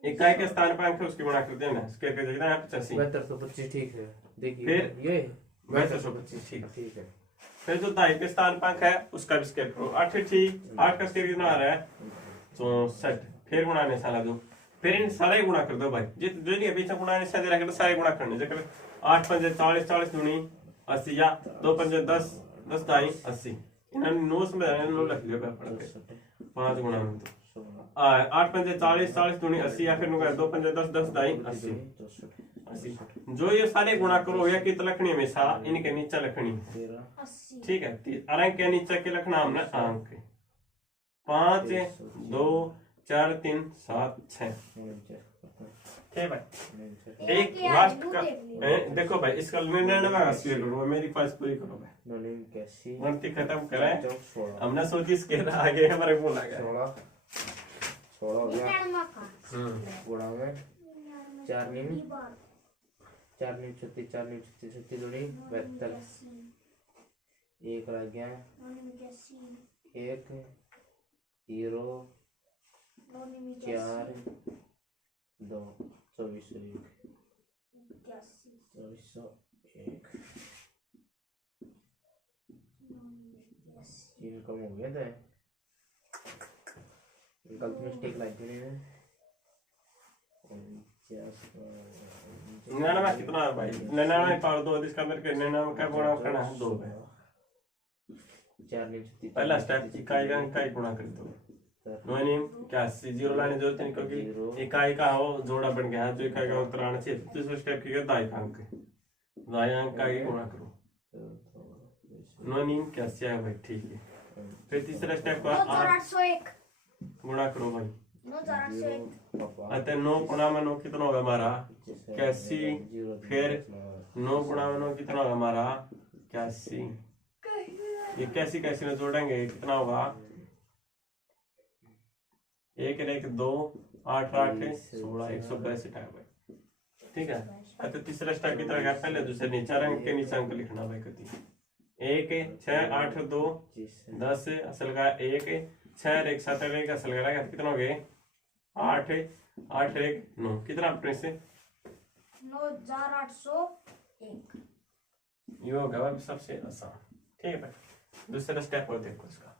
इकाई के स्थान पर अंक उसकी गुणा कर देना स्क्वायर कर देना 85 7225 ठीक है देखिए फिर ये 7225 ठीक है ठीक है फिर जो दाई के स्थान पर अंक है उसका भी स्क्वायर करो 8 ठीक 8 का स्क्वायर कितना आ रहा है 64 फिर गुणा निशान दो फिर इन सारे गुणा कर दो भाई जो नहीं बीच में गुणा निशान दे रखा तो सारे गुणा करने जैसे 8 पंजे 40 40 दूनी 80 या 2 पंजे 10 10 दाई 80 इन्होंने नोट्स में नो लिख लिया पढ़ के 5 गुणा में तो 8 पंजे 40 40 दूनी 80 या फिर 2 पंजे 10 10 दाई 80 जो ये सारे गुणा करो या कित लखनी हमेशा इनके नीचे लखनी है 80 ठीक है अंक के नीचे के लखना हमने अंक 5 2 4 3 7 6 ठीक भाई एक लास्ट का देखो भाई इसका 99 करो मेरी पास पूरी करो भाई गणती खत्म करें हमने सोची इसके आगे हमारे बोला गया 16 हो गया 99 का गुणा में 4 नीम 36 36 जोड़ी 72 एक रह गया 1 0 4 2 2401 तीन कम हो गया था गलत मिस्टेक लग गई है 99 कितना है भाई 99 पावर 2 इसका अंदर के 99 का गुणा करना है 2 है 4 नीम 36 पहला स्टेप इकाई का अंक गुणा कर दो नोनिम क्या जीरो लाने जरूरत नहीं क्योंकि इकाई का हो जोड़ा बन गया जो इकाई का उत्तर आना चाहिए दूसरे स्टेप की दाई का अंक दाई अंक का ही गुणा करो नोनिम क्या है भाई ठीक है फिर तीसरा स्टेप का 9801 गुणा करो भाई 9801 अतः 9 गुणा में 9 कितना होगा हमारा 81 फिर 9 गुणा में 9 कितना होगा हमारा 81 ये कैसी में जोड़ेंगे कितना होगा 1 1 2 8 8 16 162 है भाई ठीक है अतः तीसरा स्टेप की तरह पहले दूसरे नीचे अंक के नीचे अंक लिखना भाई कति 1 6 8 2 10 असल का 1 6 1 7 1 असल का कितना हो गए 8 8 1 9 कितना अपने से 9801 ये होगा भाई सबसे आसान ठीक है भाई दूसरा स्टेप और देखो इसका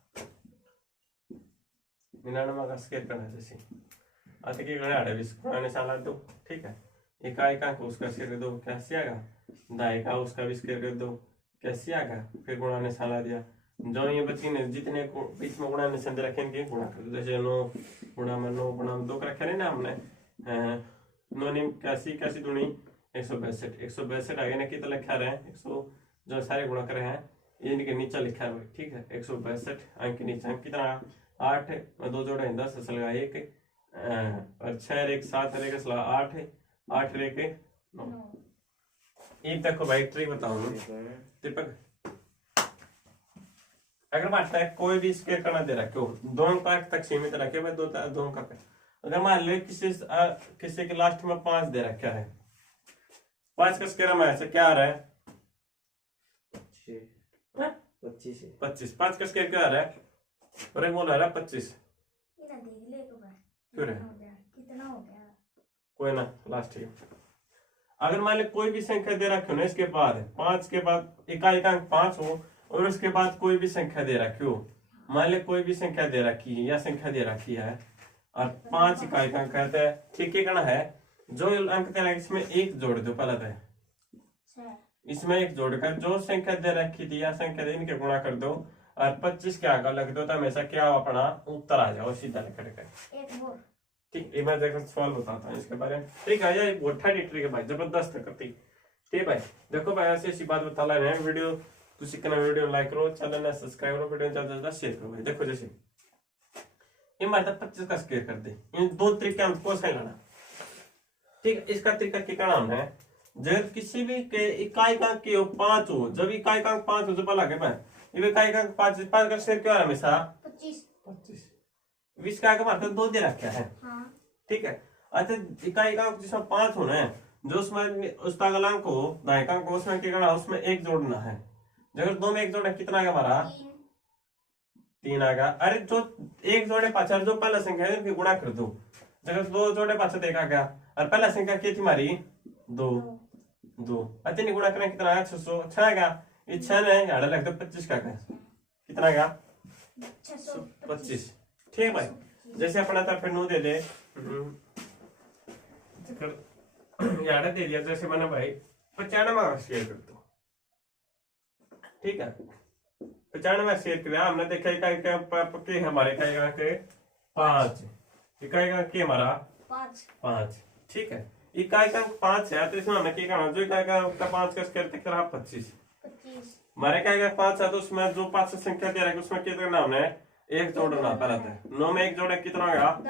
99 का स्केल करना जैसे आते की गणना है इसको निशान दो ठीक है इकाई का उसका स्केल कर दो कैसे आएगा दाई का उसका भी स्केल कर दो कैसे आएगा फिर गुणा निशान दिया जो ये बच्ची ने जितने बीच में गुणा निशान दे रखे हैं इनके गुणा कर दो। जैसे 9 गुणा में 9 गुणा में 2 का रखा है ना हमने 9 ने 81 दूनी 162 162 आगे ना कितना लिखा रहे हैं 100 जो सारे गुणा करे हैं इनके नीचे लिखा है ठीक है 162 अंक के नीचे कितना 8 और 2 जोड़े 10 असल का 1 और 6 एक 7 एक 8 8 एक 9 ये देखो भाई ट्रिक बताऊं दीपक अगर बात है कोई भी स्केयर करना दे रहा क्यों 2 अंक तक सीमित रखे भाई 2 अंक अगर मान लो किसी के लास्ट में 5 दे रखा है 5 का स्केयर में ऐसे क्या आ रहा है 25 5 का स्केयर क्या आ रहा है और एक बोल रहा है 25 इधर देख ले एक बार क्यों रे कितना हो गया कोई ना लास्ट है अगर मान लो कोई भी संख्या दे रखी हो ना इसके बाद 5 के बाद इकाई अंक 5 हो और उसके बाद कोई भी संख्या दे रखी हो मान लो कोई भी संख्या दे रखी है या संख्या दे रखी है और 5 इकाई का अंक कहते हैं ठीक है कहना है जो अंक दे रखा है इसमें एक जोड़ दो पहले तो इसमें एक जोड़कर जो संख्या दे रखी थी या संख्या दे इनके गुणा कर दो और 25 के आगे लग दो तो हमेशा क्या अपना उत्तर आ जाओ सीधा लिख कर एक और ठीक है मैं देखो सवाल बताता हूँ इसके बारे में ठीक है ये बहुत ठंडी ट्रिक है भाई जबरदस्त करती ठीक है भाई देखो भाई ऐसी बात बता रहे हैं वीडियो तुसी कना वीडियो लाइक करो चैनल ने सब्सक्राइब करो वीडियो ज्यादा ज्यादा शेयर करो भाई देखो जैसे ये मारता 25 का स्केयर कर दे इन 2 तरीके हमको सही लाना ठीक है इसका तरीका क्या नाम है जब किसी भी के इकाई का अंक 5 हो जब इकाई का अंक 5 हो जो लगे मैं ये इकाई का अंक 5 का स्केयर क्या है हमेशा 25 20 का अंक मारता 2 दे रखा है हाँ ठीक है अच्छा इकाई का अंक जिसमें 5 होना है जो उसमें उस अंक को दाएं अंक को उसमें क्या करना उसमें एक जोड़ना है अगर 2 में एक जोड़े कितना आएगा हमारा 3 आएगा अरे जो एक जोड़े पाछा जो पहला संख्या है उनकी गुणा कर दो जगह 2 जोड़े पाछा देखा गया और पहला संख्या क्या थी हमारी 2 अच्छा नहीं गुणा करें कितना आया 600 अच्छा आएगा ये 6 ने यार लगता 25 का कितना आएगा 625 ठीक है भाई जैसे अपना था फिर 9 दे दे यार दे दिया जैसे मैंने भाई 95 शेयर कर दो ठीक है 95 शेयर किया हमने देखा इकाई के हमारे इकाई के 5 इकाई का के हमारा 5 ठीक है इकाई का 5 है तो इसमें हमें क्या करना जो इकाई का 5 का स्केयर तक रहा 25 हमारे इकाई का 5 है तो उसमें जो 5 संख्या दे रहा है उसमें क्या करना हमने एक जोड़ना पहला था 9 में एक जोड़े कितना होगा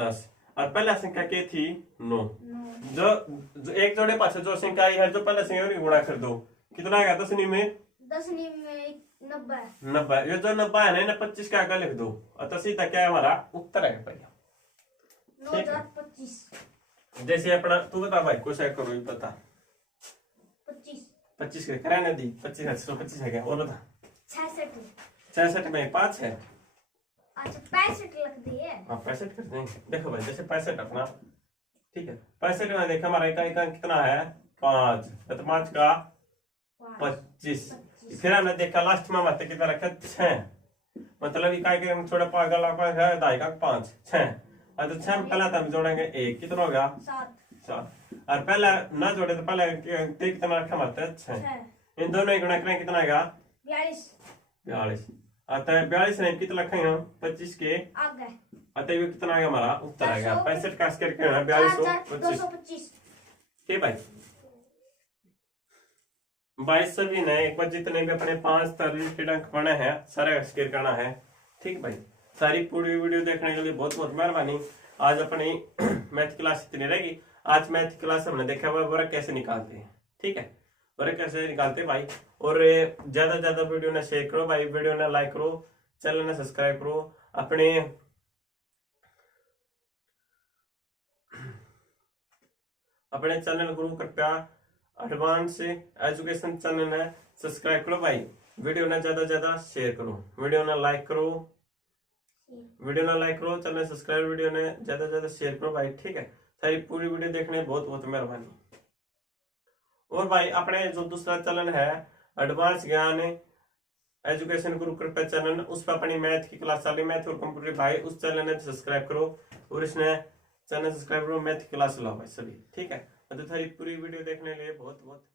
10 और पहला संख्या क्या थी 9 जो एक जोड़े पास जो संख्या आई है जो पहला संख्या गुणा कर दो कितना आएगा 10 में 90 ये जो 90 है ना 25 के आगे लिख दो और सीधा क्या है हमारा उत्तर है भैया 9,025 जैसे अपना तू बता भाई कुछ है करो ये पता 25 के करा ना दी 25 है क्या और बता 66 में 5 है अच्छा 65 लग दिए हाँ 65 कर देंगे देखो भाई जैसे 65 अपना ठीक है 65 में देखा हमारा इकाई का कितना है 5 तो 5 का 25 फिर हमने देखा लास्ट में हमारे कितना रखा 6 मतलब इकाई के थोड़ा पागल है दाई का 5 6 तो 6 में पहला हम जोड़ेंगे 1 कितना हो गया 7 और पहला ना जोड़े तो पहला कितना रखा हमारे 6 इन दोनों गुणा करें कितना आएगा 42 आता है 42 ने कितना रखेंगे हम 25 के आगे अतः ये कितना आएगा हमारा उत्तर आएगा 65 का स्केयर कितना है 4225 ठीक भाई 22 सभी ने एक बार जितने भी अपने 5 रिलेटेड अंक पढ़े हैं सारे स्केयर करना है ठीक भाई सारी पूरी वीडियो देखने के लिए बहुत बहुत मेहरबानी आज अपनी मैथ क्लास इतनी रहेगी आज मैथ क्लास हमने देखा हुआ वर्ग कैसे निकालते हैं ठीक है वर्ग कैसे निकालते हैं भाई और ज्यादा वीडियो ने शेयर करो भाई वीडियो ने लाइक करो चैनल ने सब्सक्राइब करो अपने चैनल गुरु कृपया एडवांस एजुकेशन चैनल है सब्सक्राइब करो भाई वीडियो ने ज्यादा शेयर करो वीडियो ने लाइक करो चैनल सब्सक्राइब वीडियो ने ज्यादा शेयर करो भाई ठीक है सारी पूरी वीडियो देखने बहुत बहुत मेहरबानी और भाई अपने जो दूसरा चैनल है एडवांस ज्ञान एजुकेशन गुरु कृपया चैनल उस पर अपनी मैथ की क्लास चल रही मैथ और कंप्यूटर भाई उस चैनल ने सब्सक्राइब करो और इसने चैनल सब्सक्राइब करो मैथ की क्लास लो भाई सभी ठीक है तो सारी पूरी वीडियो देखने के लिए बहुत बहुत